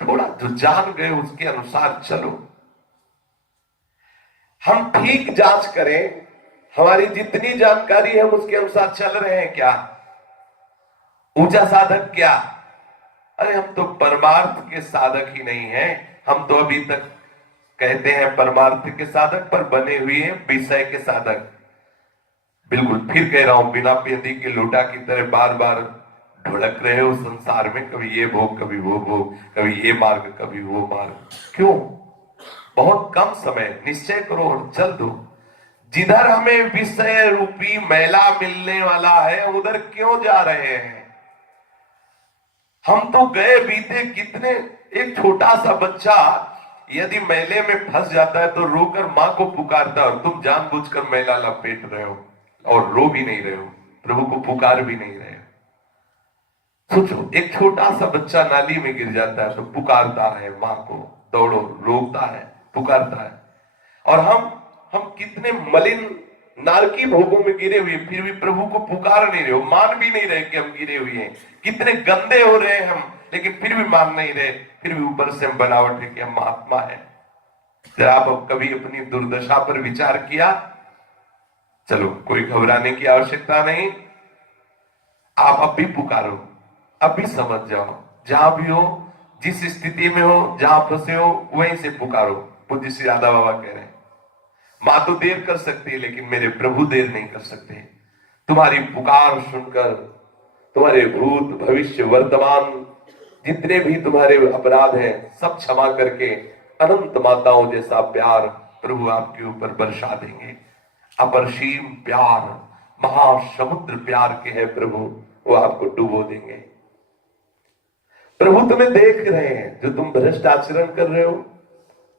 थोड़ा जो जान गए उसके अनुसार चलो। हम ठीक जांच करें, हमारी जितनी जानकारी है उसके अनुसार चल रहे हैं क्या? ऊंचा साधक क्या? अरे हम तो परमार्थ के साधक ही नहीं हैं, हम तो अभी तक कहते हैं परमार्थ के साधक पर बने हुए हैं विषय के साधक। बिल्कुल फिर कह रहा हूं, बिना पेंदी के लोटा की तरह बार बार ढुलक रहे हो संसार में, कभी ये भोग कभी वो भोग, कभी ये मार्ग कभी वो मार्ग। क्यों? बहुत कम समय, निश्चय करो और चल दो। जिधर हमें विषय रूपी मैला मिलने वाला है उधर क्यों जा रहे हैं? हम तो गए बीते कितने। एक छोटा सा बच्चा यदि मेले में फंस जाता है तो रोकर मां को पुकारता है, और तुम जानबूझकर मैला लपेट रहे हो और रो भी नहीं रहे हो, प्रभु को पुकार भी नहीं रहे हो। सोचो, एक छोटा सा बच्चा नाली में गिर जाता है तो पुकारता है मां को, दौड़ो, रोकता है, पुकारता है। और हम कितने मलिन नारकी भोगों में गिरे हुए, फिर भी प्रभु को पुकार नहीं रहे हो, मान भी नहीं रहे कि हम गिरे हुए हैं। कितने गंदे हो रहे हैं हम, लेकिन फिर भी मान नहीं रहे, फिर भी ऊपर से हम बनावट है कि हम महात्मा है। जरा आप कभी अपनी दुर्दशा पर विचार किया? चलो, कोई घबराने की आवश्यकता नहीं। आप अब भी पुकारो, अब भी समझ जाओ, जहां भी हो, जिस स्थिति में हो, जहां फंसे हो, वहीं से पुकारो। पूज्य श्री राधा बाबा कह रहे हैं, मां तो देर कर सकती है लेकिन मेरे प्रभु देर नहीं कर सकते। तुम्हारी पुकार सुनकर तुम्हारे भूत भविष्य वर्तमान जितने भी तुम्हारे अपराध हैं सब क्षमा करके अनंत माताओं जैसा प्यार प्रभु आपके ऊपर बरसा देंगे। अपरसीम प्यार, महासमुद्र प्यार के है प्रभु, वो आपको डुबो देंगे। प्रभु तुम्हें देख रहे हैं, जो तुम भ्रष्ट आचरण कर रहे हो,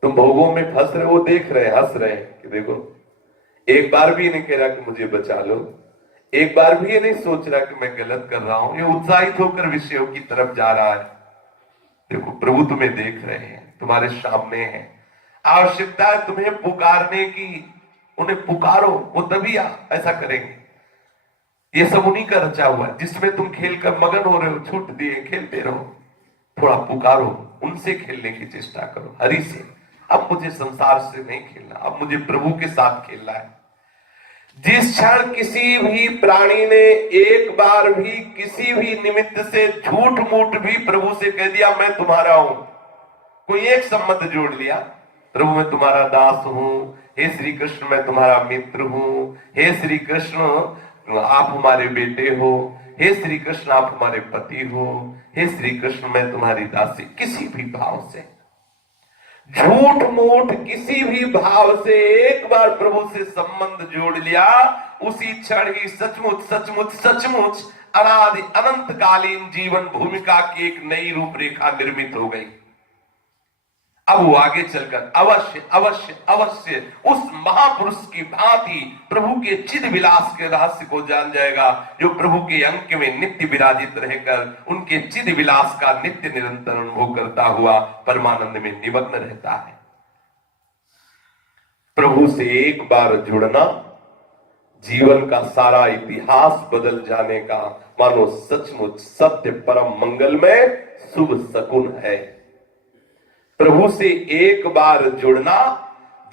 तुम भोगों में फंस रहे हो, देख रहे हैं, हंस रहे हैं कि देखो, एक बार भी नहीं कह रहा कि मुझे बचा लो, एक बार भी ये नहीं सोच रहा कि मैं गलत कर रहा हूं, ये उत्साहित होकर विषयों की तरफ जा रहा है। देखो, प्रभु तुम्हें देख रहे हैं, तुम्हारे सामने हैं। आवश्यकता है तुम्हें पुकारने की, उन्हें पुकारो, वो तभी ऐसा करेंगे। ये सब उन्हीं का रचा हुआ है, जिसमें तुम खेलकर मगन हो रहे हो, छूट दिए, खेलते रहो। थोड़ा पुकारो, उनसे खेलने की चेष्टा करो, हरि से। अब मुझे संसार से नहीं खेलना, अब मुझे प्रभु के साथ खेलना है। जिस क्षण किसी भी प्राणी ने एक बार भी किसी भी निमित्त से झूठ मूठ भी प्रभु से कह दिया मैं तुम्हारा हूं, कोई एक संबंध जोड़ लिया, प्रभु मैं तुम्हारा दास हूं, हे श्री कृष्ण मैं तुम्हारा मित्र हूं, हे श्री कृष्ण आप हमारे बेटे हो, हे श्री कृष्ण आप हमारे पति हो, हे श्री कृष्ण मैं तुम्हारी दासी, किसी भी भाव से, झूठ मूठ किसी भी भाव से एक बार प्रभु से संबंध जोड़ लिया, उसी क्षण ही सचमुच सचमुच सचमुच अनादि अनंतकालीन जीवन भूमिका की एक नई रूपरेखा निर्मित हो गई। अब वो आगे चलकर अवश्य अवश्य अवश्य उस महापुरुष की भांति प्रभु के चिद विलास के रहस्य को जान जाएगा, जो प्रभु के अंक में नित्य विराजित रहकर उनके चिद विलास का नित्य निरंतर अनुभव करता हुआ परमानंद में निमग्न रहता है। प्रभु से एक बार जुड़ना जीवन का सारा इतिहास बदल जाने का मानो सचमुच सत्य परम मंगल में शुभ शकुन है। प्रभु से एक बार जुड़ना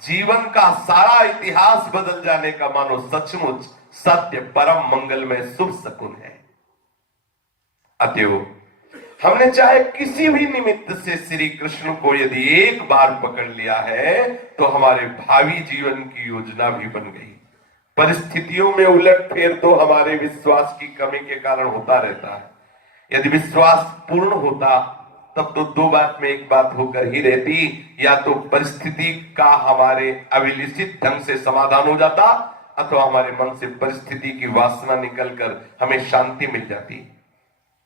जीवन का सारा इतिहास बदल जाने का मानो सचमुच सत्य परम मंगल में शुभ शकुन है। अतएव हमने चाहे किसी भी निमित्त से श्री कृष्ण को यदि एक बार पकड़ लिया है तो हमारे भावी जीवन की योजना भी बन गई। परिस्थितियों में उलट फेर तो हमारे विश्वास की कमी के कारण होता रहता है। यदि विश्वास पूर्ण होता तब तो दो बात में एक बात होकर ही रहती, या तो परिस्थिति का हमारे अभिलषित ढंग से समाधान हो जाता, अथवा हमारे मन से परिस्थिति की वासना निकलकर हमें शांति मिल जाती।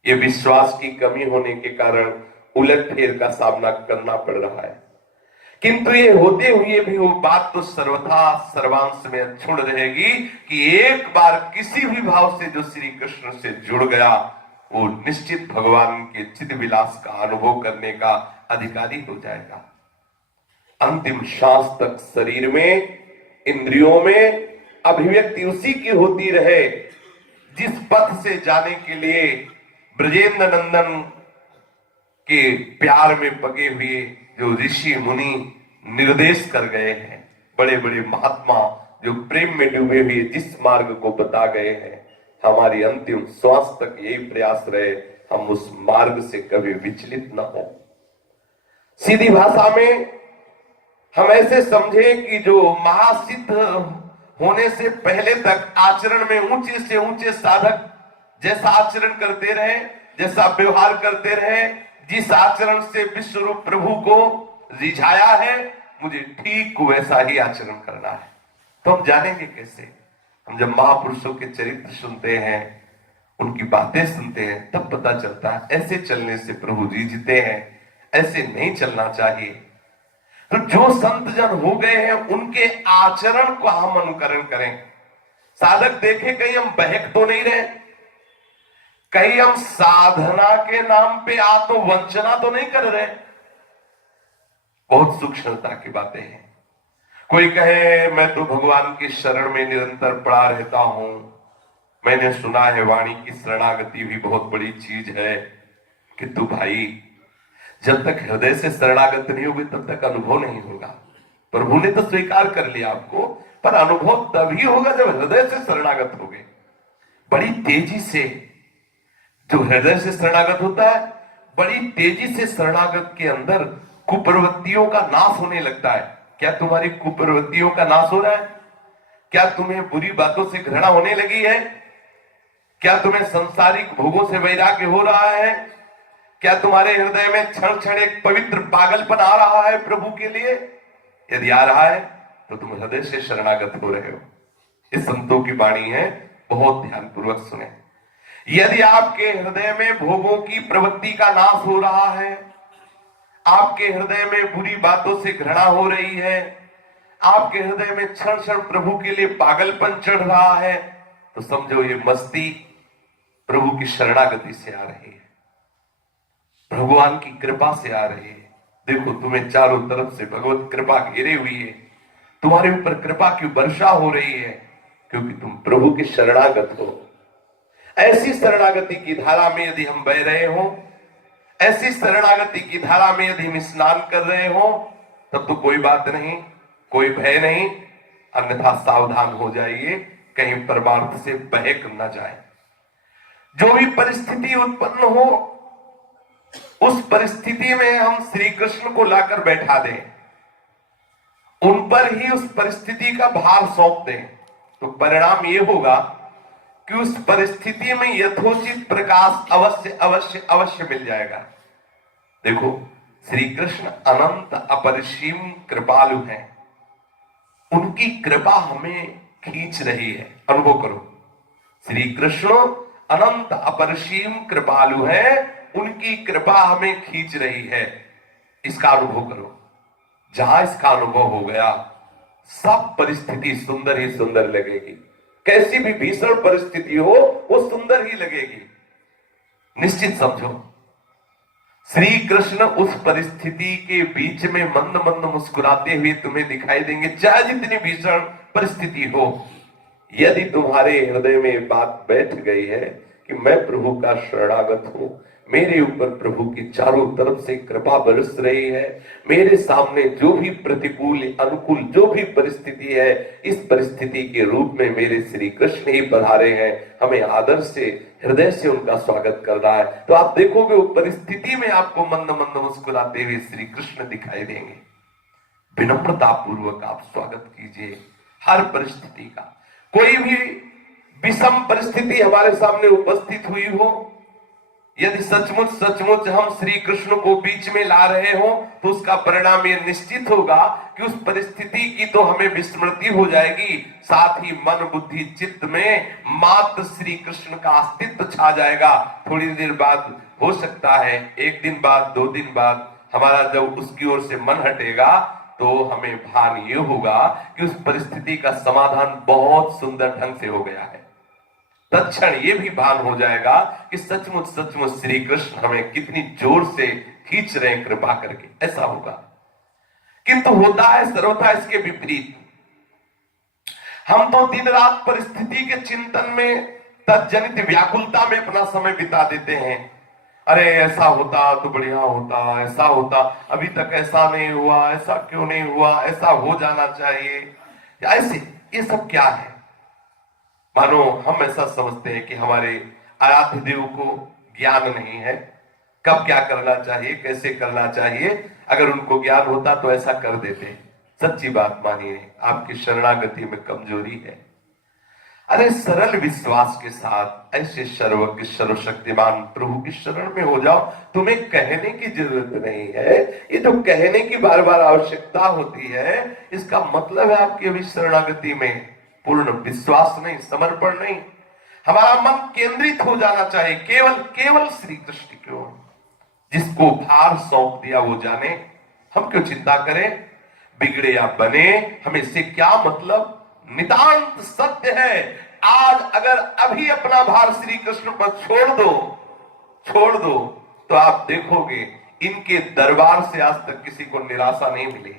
ये विश्वास की कमी होने के कारण उलटफेर का सामना करना पड़ रहा है। किंतु ये होते हुए भी वो बात तो सर्वथा सर्वांश में अक्षुण्ण रहेगी कि एक बार किसी भी भाव से जो श्री कृष्ण से जुड़ गया, वो निश्चित भगवान के चिद विलास का अनुभव करने का अधिकारी हो जाएगा। अंतिम श्वास तक शरीर में, इंद्रियों में अभिव्यक्ति उसी की होती रहे जिस पथ से जाने के लिए ब्रजेंद्र नंदन के प्यार में पगे हुए जो ऋषि मुनि निर्देश कर गए हैं, बड़े बड़े महात्मा जो प्रेम में डूबे हुए जिस मार्ग को बता गए हैं, हमारी अंतिम श्वास तक यही प्रयास रहे हम उस मार्ग से कभी विचलित न हो। सीधी भाषा में हम ऐसे समझे कि जो महासिद्ध होने से पहले तक आचरण में ऊंचे से ऊंचे साधक जैसा आचरण करते रहे, जैसा व्यवहार करते रहे, जिस आचरण से विश्वरूप प्रभु को रिझाया है, मुझे ठीक वैसा ही आचरण करना है। तो हम जानेंगे कैसे? हम जब महापुरुषों के चरित्र सुनते हैं, उनकी बातें सुनते हैं, तब पता चलता है ऐसे चलने से प्रभु रिझते हैं, ऐसे नहीं चलना चाहिए। तो जो संत जन हो गए हैं उनके आचरण को हम अनुकरण करें। साधक देखे कहीं हम बहक तो नहीं रहे, कहीं हम साधना के नाम पे आत्मवंचना तो नहीं कर रहे। बहुत सूक्ष्मता की बातें हैं। कोई कहे मैं तो भगवान की शरण में निरंतर पड़ा रहता हूं, मैंने सुना है वाणी की शरणागति भी बहुत बड़ी चीज है। किंतु भाई, जब तक हृदय से शरणागत नहीं होगी तब तक अनुभव नहीं होगा। प्रभु ने तो स्वीकार कर लिया आपको, पर अनुभव तभी होगा जब हृदय से शरणागत होगे। बड़ी तेजी से जो हृदय से शरणागत होता है, बड़ी तेजी से शरणागत के अंदर कुप्रवृत्तियों का नाश होने लगता है। क्या तुम्हारी कुप्रवृत्तियों का नाश हो रहा है? क्या तुम्हें बुरी बातों से घृणा होने लगी है? क्या तुम्हें सांसारिक भोगों से वैराग्य हो रहा है? क्या तुम्हारे हृदय में क्षण क्षण एक पवित्र पागलपन आ रहा है प्रभु के लिए? यदि आ रहा है तो तुम हृदय से शरणागत हो रहे हो। इस संतों की वाणी है, बहुत ध्यानपूर्वक सुने। यदि आपके हृदय में भोगों की प्रवृत्ति का नाश हो रहा है, आपके हृदय में बुरी बातों से घृणा हो रही है, आपके हृदय में क्षण क्षण प्रभु के लिए पागलपन चढ़ रहा है, तो समझो ये मस्ती प्रभु की शरणागति से आ रही है, भगवान की कृपा से आ रही है। देखो तुम्हें चारों तरफ से भगवत कृपा घेरे हुई है, तुम्हारे ऊपर कृपा की वर्षा हो रही है, क्योंकि तुम प्रभु के शरणागत हो। ऐसी शरणागति की धारा में यदि हम बह रहे हो, ऐसी शरणागति की धारा में यदि हम स्नान कर रहे हो, तब तो कोई बात नहीं, कोई भय नहीं। अन्यथा सावधान हो जाइए, कहीं परमार्थ से बहक न जाए। जो भी परिस्थिति उत्पन्न हो, उस परिस्थिति में हम श्री कृष्ण को लाकर बैठा दें, उन पर ही उस परिस्थिति का भार सौंप दें, तो परिणाम यह होगा कि उस परिस्थिति में यथोचित प्रकाश अवश्य अवश्य अवश्य मिल जाएगा। देखो, श्री कृष्ण अनंत अपरिसीम कृपालु हैं, उनकी कृपा हमें खींच रही है। अनुभव करो, श्री कृष्ण अनंत अपरिसीम कृपालु है, उनकी कृपा हमें खींच रही है। इसका अनुभव करो। जहां इसका अनुभव हो गया, सब परिस्थिति सुंदर ही सुंदर लगेगी। कैसी भी भीषण परिस्थिति हो, वो सुंदर ही लगेगी। निश्चित समझो, श्री कृष्ण उस परिस्थिति के बीच में मंद मंद मुस्कुराते हुए तुम्हें दिखाई देंगे, चाहे जितनी भीषण परिस्थिति हो। यदि तुम्हारे हृदय में बात बैठ गई है कि मैं प्रभु का शरणागत हूं, मेरे ऊपर प्रभु की चारों तरफ से कृपा बरस रही है, मेरे सामने जो भी प्रतिकूल अनुकूल जो भी परिस्थिति है, इस परिस्थिति के रूप में मेरे श्री कृष्ण ही पधारे हैं, हमें आदर से हृदय से उनका स्वागत कर रहा है। तो आप देखोगे वो परिस्थिति में आपको मंद मंद मुस्कुराते हुए श्री कृष्ण दिखाई देंगे। विनम्रता पूर्वक आप स्वागत कीजिए हर परिस्थिति का। कोई भी विषम परिस्थिति हमारे सामने उपस्थित हुई हो, यदि सचमुच सचमुच हम श्री कृष्ण को बीच में ला रहे हो तो उसका परिणाम यह निश्चित होगा कि उस परिस्थिति की तो हमें विस्मृति हो जाएगी, साथ ही मन बुद्धि चित्त में मात्र श्री कृष्ण का अस्तित्व छा जाएगा। थोड़ी देर बाद हो सकता है, एक दिन बाद, 2 दिन बाद, हमारा जब उसकी ओर से मन हटेगा तो हमें भान ये होगा कि उस परिस्थिति का समाधान बहुत सुंदर ढंग से हो गया है। तत्क्षण ये भी भान हो जाएगा कि सचमुच सचमुच श्री कृष्ण हमें कितनी जोर से खींच रहे हैं कृपा करके, ऐसा होगा। किंतु होता है सर्वथा इसके विपरीत। हम तो दिन रात परिस्थिति के चिंतन में, तत्जनित व्याकुलता में अपना समय बिता देते हैं। अरे ऐसा होता तो बढ़िया होता, ऐसा होता, अभी तक ऐसा नहीं हुआ, ऐसा क्यों नहीं हुआ, ऐसा हो जाना चाहिए, ऐसे ये सब क्या है। मानो हम ऐसा समझते हैं कि हमारे आराध्य देव को ज्ञान नहीं है, कब क्या करना चाहिए, कैसे करना चाहिए। अगर उनको ज्ञान होता तो ऐसा कर देते। सच्ची बात मानिए, आपकी शरणागति में कमजोरी है। अरे सरल विश्वास के साथ ऐसे सर्वज्ञ सर्वशक्तिमान प्रभु की शरण में हो जाओ। तुम्हें कहने की जरूरत नहीं है। ये जो कहने की बार बार आवश्यकता होती है, इसका मतलब है आपकी अभी शरणागति में पूर्ण विश्वास नहीं, समर्पण नहीं। हमारा मन केंद्रित हो जाना चाहिए केवल केवल श्री कृष्ण की ओर। जिसको भार सौंप दिया वो जाने, हम क्यों चिंता करें, बिगड़े या बने, हमें इससे क्या मतलब। नितांत सत्य है, आज अगर अभी अपना भार श्री कृष्ण पर छोड़ दो तो आप देखोगे इनके दरबार से आज तक किसी को निराशा नहीं मिली।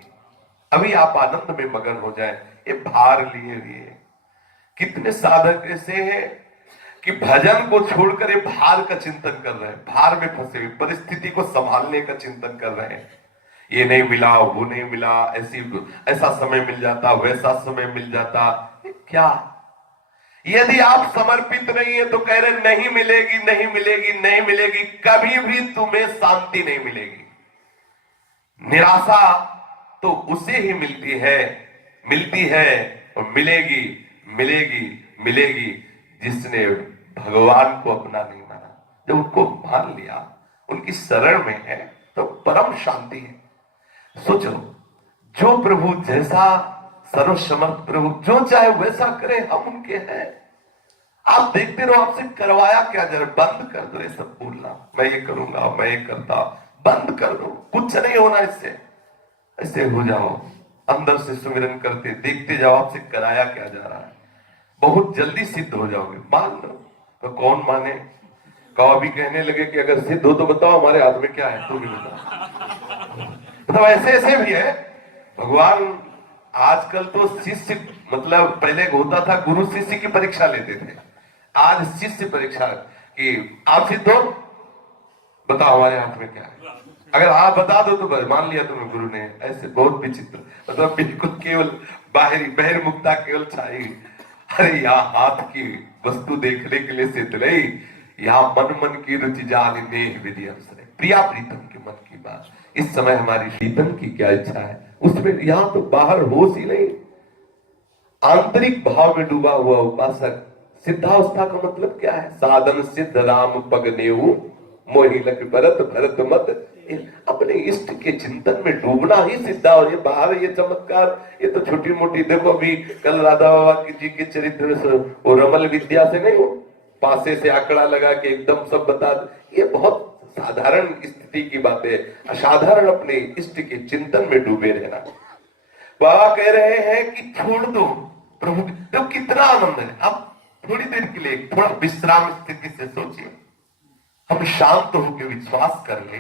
अभी आप आनंद में मगन हो जाए, ये भार लिए हुए। कितने साधक ऐसे हैं कि भजन को छोड़कर ये भार का चिंतन कर रहे हैं, भार में फंसे हुए, परिस्थिति को संभालने का चिंतन कर रहे हैं। ये नहीं मिला, वो नहीं मिला, ऐसा समय मिल जाता, वैसा समय मिल जाता। क्या यदि आप समर्पित नहीं है तो कह रहे नहीं मिलेगी, नहीं मिलेगी, नहीं मिलेगी, कभी भी तुम्हें शांति नहीं मिलेगी। निराशा तो उसे ही मिलती है और मिलेगी मिलेगी मिलेगी जिसने भगवान को अपना नहीं माना। जब उनको मान लिया, उनकी शरण में है तो परम शांति है। सोचो, जो प्रभु जैसा सर्वसमर्थ प्रभु जो चाहे वैसा करे, हम उनके हैं। आप देखते रहो, आपसे करवाया क्या, जरा बंद कर दो ये सब बोलना, मैं ये करूंगा, मैं ये करता, बंद कर दो, कुछ नहीं होना इससे। ऐसे हो जाओ, अंदर से सुमिरन करते देखते जाओ आपसे कराया क्या जा रहा है, बहुत जल्दी सिद्ध हो जाओगे। मान लो तो कौन माने। कहो अभी कहने लगे कि अगर सिद्ध हो तो बताओ हमारे हाथ में क्या है, तू भी बता। मतलब ऐसे ऐसे भी है भगवान। आजकल तो शिष्य, मतलब पहले होता था गुरु शिष्य की परीक्षा लेते थे, आज शिष्य परीक्षा कि आप सिद्ध हो, बताओ हमारे हाथ में क्या है। अगर आप बता दो तो बस मान लिया तुम्हें गुरु ने। ऐसे बहुत विचित्र, मतलब बिल्कुल केवल बहिर्मुखता केवल छाई। अरे यहाँ हाथ की वस्तु देखने के लिए सिद्ध नहीं, यहाँ मन मन की रुचि जान नेह विधि अवसर, प्रिया प्रीतम के मन की बात। इस समय हमारी प्रीतम की क्या इच्छा है उसमें, यहाँ तो बाहर होश ही नहीं। आंतरिक भाव में डूबा हुआ उपासक। सिद्धावस्था का मतलब क्या है, साधन सिद्ध राम पग नेहु मोहि लख भरत भरत मत। अपने इष्ट के चिंतन में डूबना ही सिद्धा। और ये बाहर ये चमत्कार, ये तो छोटी मोटी, देखो अभी कल राधा बाबा जी के चरित्र से वो रमल विद्या से नहीं, वो पासे से आंकड़ा लगा के एकदम सब बता, ये बहुत साधारण स्थिति की बात है। असाधारण अपने इष्ट के चिंतन में डूबे रहना। बाबा कह रहे हैं कि छोड़ दो प्रभु, तो कितना आनंद है। अब थोड़ी देर के लिए थोड़ा विश्राम स्थिति से सोचिए, हम शांत होकर विश्वास कर ले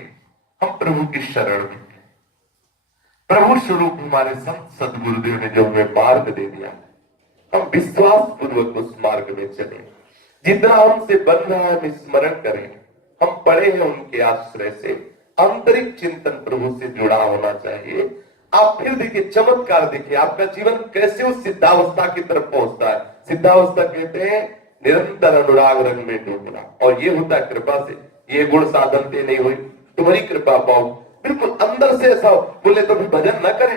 हम प्रभु की शरण में। प्रभु स्वरूप हमारे संत सदगुरुदेव ने जो हमें मार्ग दे दिया, हम विश्वास पूर्वक उस मार्ग में चले। जितना हमसे बन रहा है हम स्मरण करें, हम पढ़े हैं उनके आश्रय से। आंतरिक चिंतन प्रभु से जुड़ा होना चाहिए। आप फिर देखिए चमत्कार, देखिए आपका जीवन कैसे उस सिद्धावस्था की तरफ पहुंचता है। सिद्धावस्था कहते हैं निरंतर अनुराग रंग में डूबना, और ये होता है कृपा से। ये गुण साधन से नहीं हुई, तुम्हारी कृपा पाओ। बिल्कुल अंदर से ऐसा हो। बोले तो भी भजन न करें,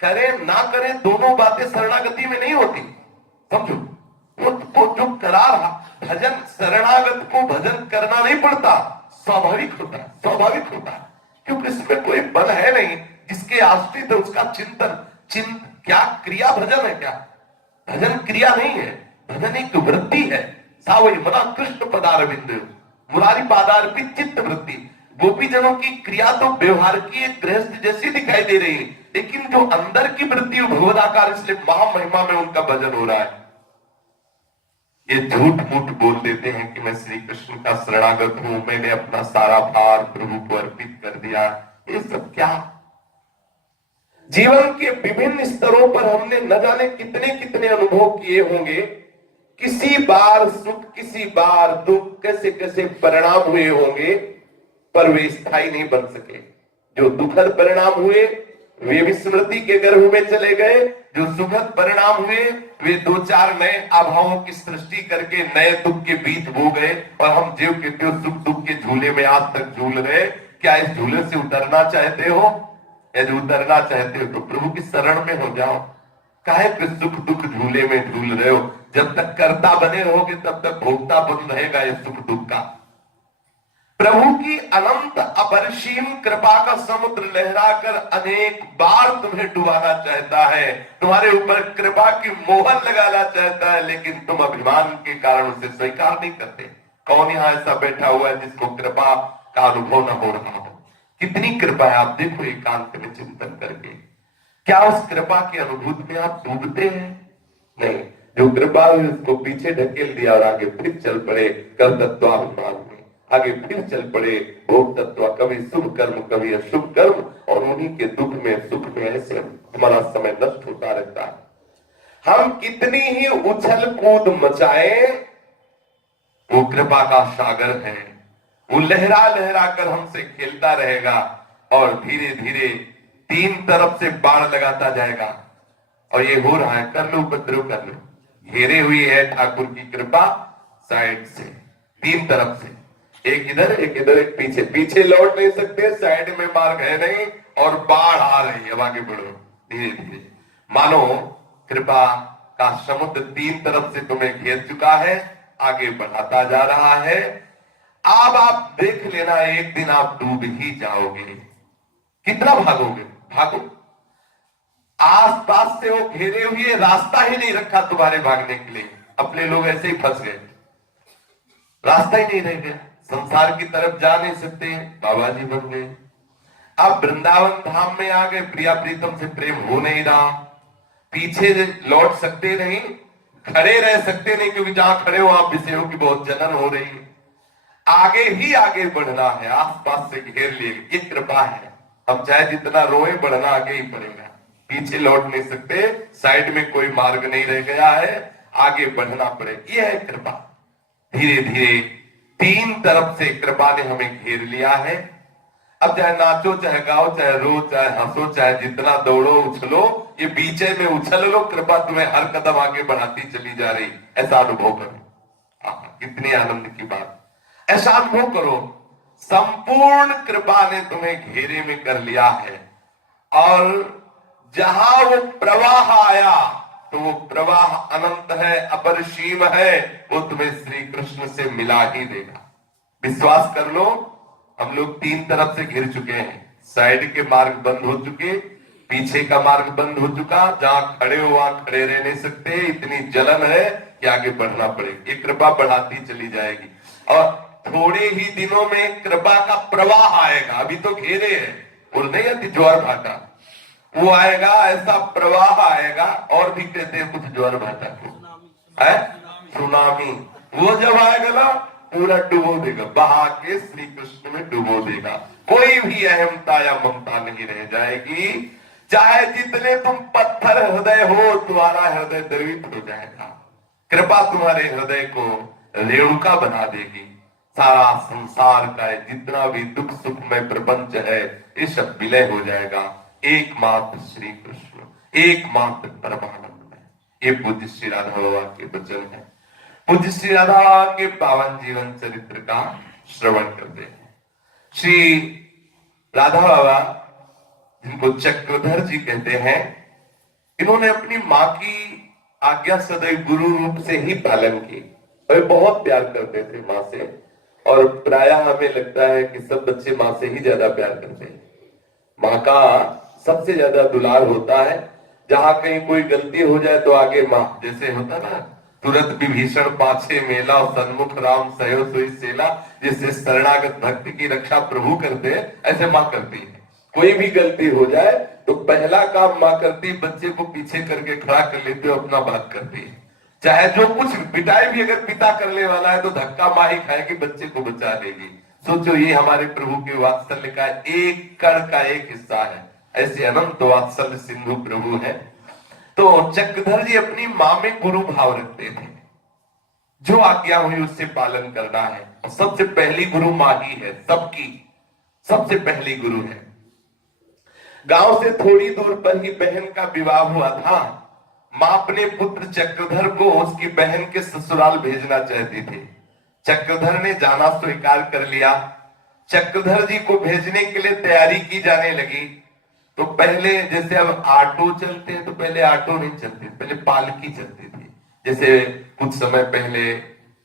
करें ना करें, दोनों बातें शरणागति में नहीं होती। समझो, वो जो करा रहा भजन, शरणागत को भजन करना नहीं पड़ता, स्वाभाविक होता है, स्वाभाविक होता है, क्योंकि इसमें कोई बल है नहीं जिसके आश्रित उसका चिंतन क्या क्रिया भजन है क्या? भजन क्रिया नहीं है, भजन एक वृत्ति है। सावई मना कृष्ण पदारविंद मुरारी पादार्पित चित्त वृत्ति। गोपी जनों की क्रिया तो व्यवहार की एक गृहस्थ जैसी दिखाई दे रही है, लेकिन जो अंदर की वृत्ति भगवदाकार, इसलिए महामहिमा में उनका भजन हो रहा है। ये झूठ मूठ बोल देते हैं कि मैं श्री कृष्ण का शरणागत हूं, मैंने अपना सारा भार प्रभु को अर्पित कर दिया। ये सब क्या? जीवन के विभिन्न स्तरों पर हमने न जाने कितने कितने अनुभव किए होंगे। किसी बार सुख, किसी बार दुख, कैसे कैसे परिणाम हुए होंगे, पर वे स्थायी नहीं बन सके। जो दुखद परिणाम हुए वे विस्मृति के गर्भ में चले गए, जो सुखद परिणाम हुए वे दो चार नए अभावों की सृष्टि करके नए दुख के बीच बो गए, और हम जीव के त्यों सुख दुख के झूले में आज तक झूल रहे। क्या इस झूले से उतरना चाहते हो? यदि उतरना चाहते हो तो प्रभु की शरण में हो जाओ। काहे पे सुख दुख झूले में झूल रहे हो? जब तक कर्ता बने रहोगे तब तक भोक्ता बन रहेगा ये सुख दुख का। प्रभु की अनंत अपरिसीम कृपा का समुद्र लहराकर अनेक बार तुम्हें डुबाना चाहता है, तुम्हारे ऊपर कृपा की मोहर लगाना चाहता है, लेकिन तुम अभिमान के कारण उसे स्वीकार नहीं करते। कौन यहां ऐसा बैठा हुआ है जिसको कृपा का अनुभव न हो रहा हो? कितनी कृपा है, आप देखो एकांत में चिंतन करके। क्या उस कृपा की अनुभूति में आप डूबते हैं? नहीं। जो कृपा है उसको पीछे ढकेल दिया और आगे फिर चल पड़े कर्तृत्वाभिमान में, आगे फिर चल पड़े भोग तत्व, कभी शुभ कर्म कभी अशुभ कर्म, और उन्हीं के दुख में सुख में ऐसे हमारा समय नष्ट होता रहता है। हम कितनी ही उछल कूद मचाए, वो कृपा का सागर है, वो लहरा लहरा कर हमसे खेलता रहेगा और धीरे धीरे तीन तरफ से बाण लगाता जाएगा। और ये हो रहा है, कर लो उपद्रव कर लो, घेरे हुई है ठाकुर की कृपा साइड से, तीन तरफ से, एक इधर एक इधर एक पीछे। पीछे लौट नहीं सकते, साइड में मार्ग है नहीं, और बाढ़ आ रही है। अब आगे बढ़ो धीरे धीरे, मानो कृपा का समुद्र तीन तरफ से तुम्हें घेर चुका है, आगे बढ़ाता जा रहा है। अब आप देख लेना, एक दिन आप डूब ही जाओगे। कितना भागोगे? भागो, आसपास से वो घेरे हुए, रास्ता ही नहीं रखा तुम्हारे भागने के लिए। अपने लोग ऐसे ही फंस गए, रास्ता ही नहीं रह गया, संसार की तरफ जा नहीं सकते, बाबा जी बन गए। अब वृंदावन धाम में आ गए, प्रिया प्रीतम से प्रेम हो नहीं रहा, पीछे लौट सकते नहीं, खड़े रह सकते नहीं, क्योंकि जहां खड़े हो आप विषयों की बहुत जलन हो रही है। आगे ही आगे बढ़ना है, आसपास से घेर लिए। ये कृपा है, हम चाहे जितना रोए बढ़ना आगे ही पड़ेगा, पीछे लौट नहीं सकते, साइड में कोई मार्ग नहीं रह गया है, आगे बढ़ना पड़ेगा। यह है कृपा। धीरे धीरे तीन तरफ से कृपा ने हमें घेर लिया है। अब चाहे नाचो, चाहे गाओ, चाहे रो, चाहे हंसो, चाहे जितना दौड़ो उछलो, ये बीचे में उछल लो, कृपा तुम्हें हर कदम आगे बढ़ाती चली जा रही। ऐसा अनुभव करो, कितनी आनंद की बात। ऐसा अनुभव करो, संपूर्ण कृपा ने तुम्हें घेरे में कर लिया है, और जहां वो प्रवाह आया तो वो प्रवाह अनंत है, अपरिसीम है, वो तुम्हें श्री कृष्ण से मिला ही देगा। विश्वास कर लो, हम लोग तीन तरफ से घिर चुके हैं, साइड के मार्ग बंद हो चुके, पीछे का मार्ग बंद हो चुका, जहां खड़े हो वहां खड़े रह नहीं सकते, इतनी जलन है कि आगे बढ़ना पड़ेगा। ये कृपा बढ़ाती चली जाएगी, और थोड़े ही दिनों में कृपा का प्रवाह आएगा। अभी तो घेरे है, वो नहीं आती ज्वार भाटा, वो आएगा, ऐसा प्रवाह आएगा। और भी कहते हैं कुछ ज्वार भाटा को है, सुनामी। वो जब आएगा ना, पूरा डुबो देगा, बहा के श्री कृष्ण में डुबो देगा। कोई भी अहमता या ममता नहीं रह जाएगी। चाहे जितने तुम पत्थर हृदय हो, तुम्हारा हृदय द्रवित हो जाएगा। कृपा तुम्हारे हृदय को रेणुका बना देगी। सारा संसार का जितना भी दुख सुख में प्रपंच है, ये सब विलय हो जाएगा। एकमात्र श्री कृष्ण, एकमात्र परमानंद में। ये पूज्य श्री राधा बाबा के वचन है। पूज्य श्री राधा के पावन जीवन चरित्र का श्रवण करते हैं। श्री राधा बाबा, जिनको चक्रधर जी कहते हैं, इन्होंने अपनी मां की आज्ञा सदैव गुरु रूप से ही पालन की, और बहुत प्यार करते थे मां से। और प्रायः हमें लगता है कि सब बच्चे माँ से ही ज्यादा प्यार करते हैं। माँ का सबसे ज्यादा दुलार होता है। जहां कहीं कोई गलती हो जाए तो आगे माँ, जैसे होता ना, तुरंत विभीषण पाछे मेला और सन्मुख राम सयो सोई सेला, जिससे शरणागत भक्ति की रक्षा प्रभु करते हैं, ऐसे माँ करती है। कोई भी गलती हो जाए तो पहला काम माँ करती, बच्चे को पीछे करके खड़ा कर लेते हो, अपना बात करती है। चाहे जो कुछ पिटाई भी अगर पिता करने वाला है तो धक्का माँ ही खाएगी, बच्चे को बचा लेगी। सोचो, ये हमारे प्रभु के वात्सल्य का एक कण का एक हिस्सा है। ऐसे अनंत वात्सल्य सिंधु प्रभु है। तो चक्रधर जी अपनी माँ में गुरु भाव रखते थे। जो आज्ञा हुई उससे पालन करना है। और सबसे पहली गुरु माँ ही है, सबकी सबसे पहली गुरु है। गांव से थोड़ी दूर पर ही बहन का विवाह हुआ था। मां अपने पुत्र चक्रधर को उसकी बहन के ससुराल भेजना चाहती थी। चक्रधर ने जाना स्वीकार कर लिया। चक्रधर जी को भेजने के लिए तैयारी की जाने लगी। तो पहले जैसे अब ऑटो चलते हैं, तो पहले ऑटो नहीं चलती, पहले पालकी चलती थी। जैसे कुछ समय पहले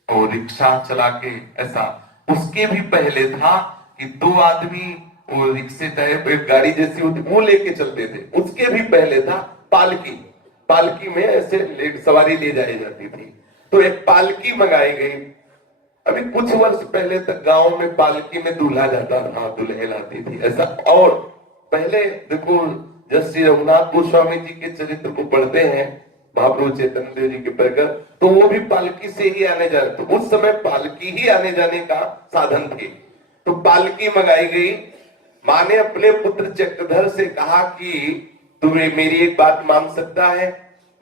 वो रिक्शा चला के, ऐसा उसके भी पहले था कि दो आदमी वो रिक्शे टाइप एक गाड़ी जैसी होती वो लेके चलते थे। उसके भी पहले था पालकी। पालकी में ऐसे सवारी ले जाई जाती थी। तो एक पालकी मंगाई गई। अभी कुछ वर्ष पहले तक गांव में पालकी में दूल्हा जाता था, दुल्हन आती थी, ऐसा। और पहले देखो, जब श्री रघुनाथ गोस्वामी जी के चरित्र को पढ़ते हैं, महाप्रभु चैतन्य देव जी के प्रकट, तो वो भी पालकी से ही आने जाने, तो उस समय पालकी ही आने जाने का साधन थे। तो पालकी मंगाई गई। माँ ने अपने पुत्र चक्रधर से कहा कि तुम्हें मेरी एक बात मान सकता है?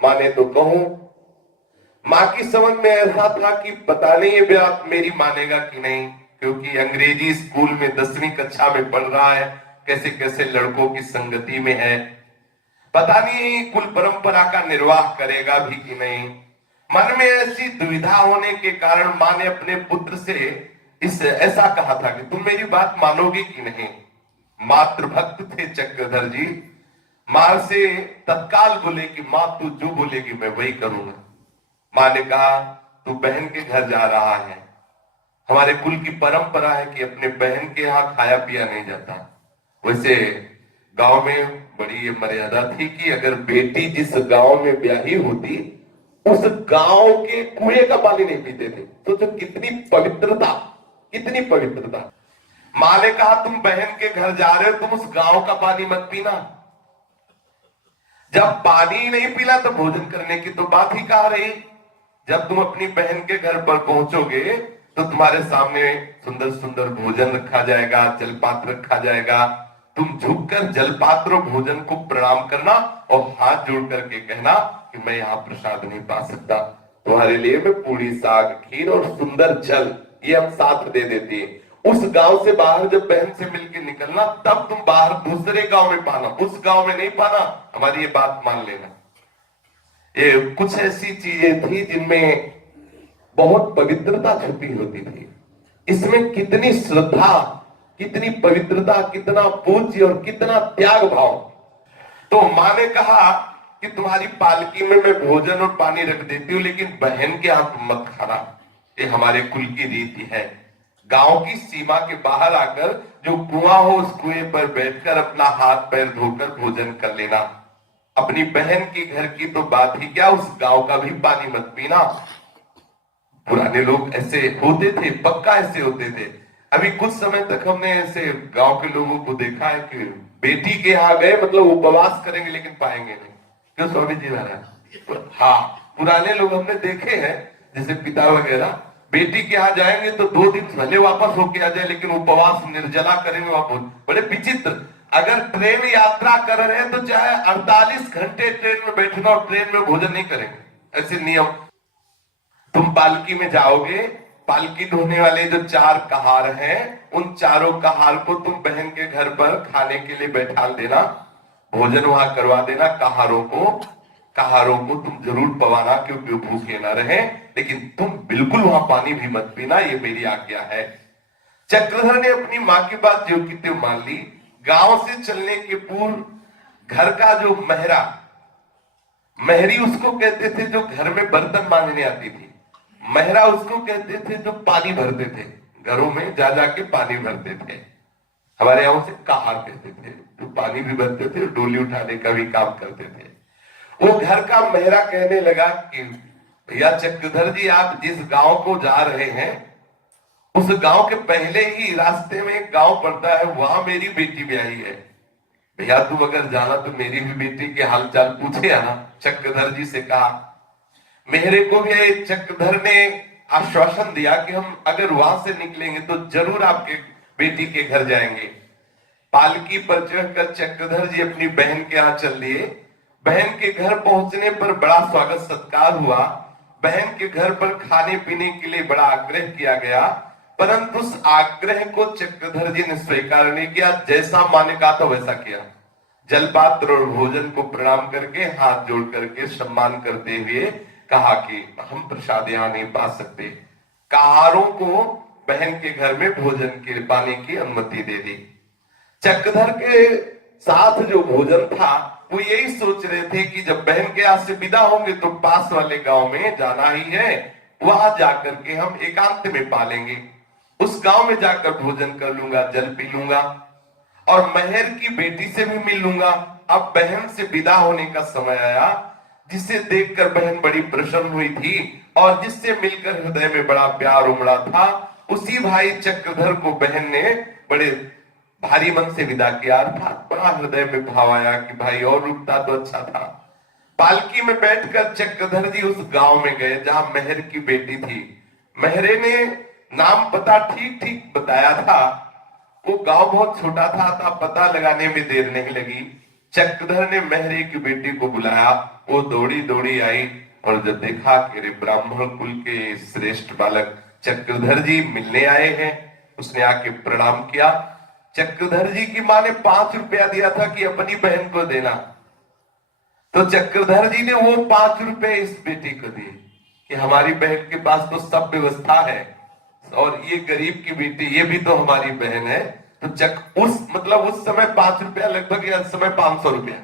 माँ ने तो कहूं। माँ की समझ में ऐसा था कि पता नहीं ये बात मेरी मानेगा कि नहीं, क्योंकि अंग्रेजी स्कूल में 10वीं कक्षा में पढ़ रहा है, कैसे कैसे लड़कों की संगति में है, पता नहीं कुल परंपरा का निर्वाह करेगा भी कि नहीं। मन में ऐसी दुविधा होने के कारण माँ ने अपने पुत्र से ऐसा कहा था कि तुम मेरी बात मानोगे कि नहीं। मातृभक्त थे चक्रधर जी। मां से तत्काल बोले कि मां तू जो बोलेगी मैं वही करूंगा। मां ने कहा तू बहन के घर जा रहा है, हमारे कुल की परंपरा है कि अपने बहन के यहाँ खाया पिया नहीं जाता। वैसे गांव में बड़ी ये मर्यादा थी कि अगर बेटी जिस गांव में ब्याही होती, उस गांव के कुएं का पानी नहीं पीते थे। तो कितनी पवित्रता, कितनी पवित्रता। मां ने कहा तुम बहन के घर जा रहे हो, तुम उस गांव का पानी मत पीना। जब पानी नहीं पीला तो भोजन करने की तो बात ही कहा रही। जब तुम अपनी बहन के घर पर पहुंचोगे तो तुम्हारे सामने सुंदर सुंदर भोजन रखा जाएगा, जलपात्र रखा जाएगा। तुम झुककर जलपात्र और भोजन को प्रणाम करना और हाथ जोड़ करके कहना कि मैं यहाँ प्रसाद नहीं पा सकता, तुम्हारे लिए मैं पूरी साग खीर और सुंदर जल ये हम साथ दे देते हैं। उस गांव से बाहर जब बहन से मिलकर निकलना, तब तुम बाहर दूसरे गांव में पाना, उस गांव में नहीं पाना। हमारी ये बात मान लेना। ये कुछ ऐसी चीजें थी जिनमें बहुत पवित्रता छुपी होती थी। इसमें कितनी श्रद्धा, कितनी पवित्रता, कितना पूज्य और कितना त्याग भाव। तो मां ने कहा कि तुम्हारी पालकी में मैं भोजन और पानी रख देती हूँ, लेकिन बहन के हाथ मत खाना, ये हमारे कुल की रीति है। गांव की सीमा के बाहर आकर जो कुआं हो उस कुएं पर बैठकर अपना हाथ पैर धोकर भोजन कर लेना। अपनी बहन के घर की तो बात ही क्या, उस गांव का भी पानी मत पीना। पुराने लोग ऐसे होते थे, पक्का ऐसे होते थे। अभी कुछ समय तक हमने ऐसे गांव के लोगों को देखा है कि बेटी के यहाँ गए मतलब उपवास करेंगे लेकिन पाएंगे नहीं। क्यों स्वामी जी महाराज? हाँ, पुराने लोग हमने देखे हैं, जैसे पिता वगैरह बेटी के यहाँ जाएंगे तो 2 दिन भले वापस होके आ जाए, लेकिन उपवास निर्जला करेंगे वापस। बड़े विचित्र। अगर ट्रेन यात्रा कर रहे हैं तो चाहे 48 घंटे ट्रेन में बैठना और ट्रेन में भोजन नहीं करेंगे, ऐसे नियम। तुम पालकी में जाओगे, पालकी ढोने वाले जो 4 कहार हैं, उन चारों कहार को तुम बहन के घर पर खाने के लिए बैठा देना, भोजन वहां करवा देना। कहारों को तुम जरूर पवाना, क्योंकि भूखे ना रहे, लेकिन तुम बिल्कुल वहां पानी भी मत पीना, ये मेरी आज्ञा है। चक्रधर ने अपनी मां की बात जो की त्यों मान ली। गांव से चलने के पूर्व घर का जो महरी उसको कहते थे जो घर में बर्तन मांजने आती थी, महरा उसको कहते थे जो पानी भरते थे। घरों में जा जाके पानी भरते थे। हमारे यहाँ उसे कहार कहते थे, तो पानी भी भरते थे, डोली उठाने का भी काम करते थे। वो घर का मेहरा कहने लगा कि भैया चक्रधर जी, आप जिस गांव को जा रहे हैं उस गांव के पहले ही रास्ते में एक गांव पड़ता है, वहां मेरी बेटी ब्याही है। भैया तू अगर जाना तो मेरी भी बेटी के हालचाल पूछे आना। चक्रधर जी से कहा। मेहरे को भी चक्रधर ने आश्वासन दिया कि हम अगर वहां से निकलेंगे तो जरूर आपके बेटी के घर जाएंगे। पालकी पर चढ़कर चक्रधर जी अपनी बहन के यहाँ चल दिए। बहन के घर पहुंचने पर बड़ा स्वागत सत्कार हुआ। बहन के घर पर खाने पीने के लिए बड़ा आग्रह किया गया, परंतु उस आग्रह को चक्रधर जी ने स्वीकार नहीं किया। जैसा माँ ने कहा था वैसा किया। जलपात्र और भोजन को प्रणाम करके हाथ जोड़ करके सम्मान करते हुए कहा कि हम प्रसाद यहाँ नहीं पा सकते। कहारों को बहन के घर में भोजन के पाने की अनुमति दे दी। चक्रधर के साथ जो भोजन था वो यही सोच रहे थे कि जब बहन के यहाँ से विदा होंगे तो पास वाले गांव में जाना ही है, वहां जाकर के हम एकांत में पालेंगे। उस गांव में जाकर भोजन कर लूंगा, जल पी लूंगा और मेहर की बेटी से भी मिल लूंगा। अब बहन से विदा होने का समय आया, जिसे देखकर बहन बड़ी प्रसन्न हुई थी और जिससे मिलकर हृदय में बड़ा प्यार उमड़ा था, उसी भाई चक्रधर को बहन ने बड़े भारी मन से विदा किया। अर्थात बड़ा हृदय में भाव आया कि भाई और रुकता तो अच्छा था। पालकी में बैठकर चक्रधर जी उस गांव में गए जहां मेहर की बेटी थी। मेहरे ने नाम पता ठीक ठीक बताया था। वो गांव बहुत छोटा था, पता लगाने में देर नहीं लगी। चक्रधर ने मेहरे की बेटी को बुलाया। वो दौड़ी दौड़ी आई और जब देखा कि ब्राह्मण कुल के श्रेष्ठ बालक चक्रधर जी मिलने आए हैं, उसने आके प्रणाम किया। चक्रधर जी की मां ने 5 रुपया दिया था कि अपनी बहन को देना, तो चक्रधर जी ने वो 5 रुपए इस बेटी को दिए कि हमारी बहन के पास तो सब व्यवस्था है और ये गरीब की बेटी, ये भी तो हमारी बहन है। तो उस समय 5 रुपया लगभग, इस समय 500 रुपया,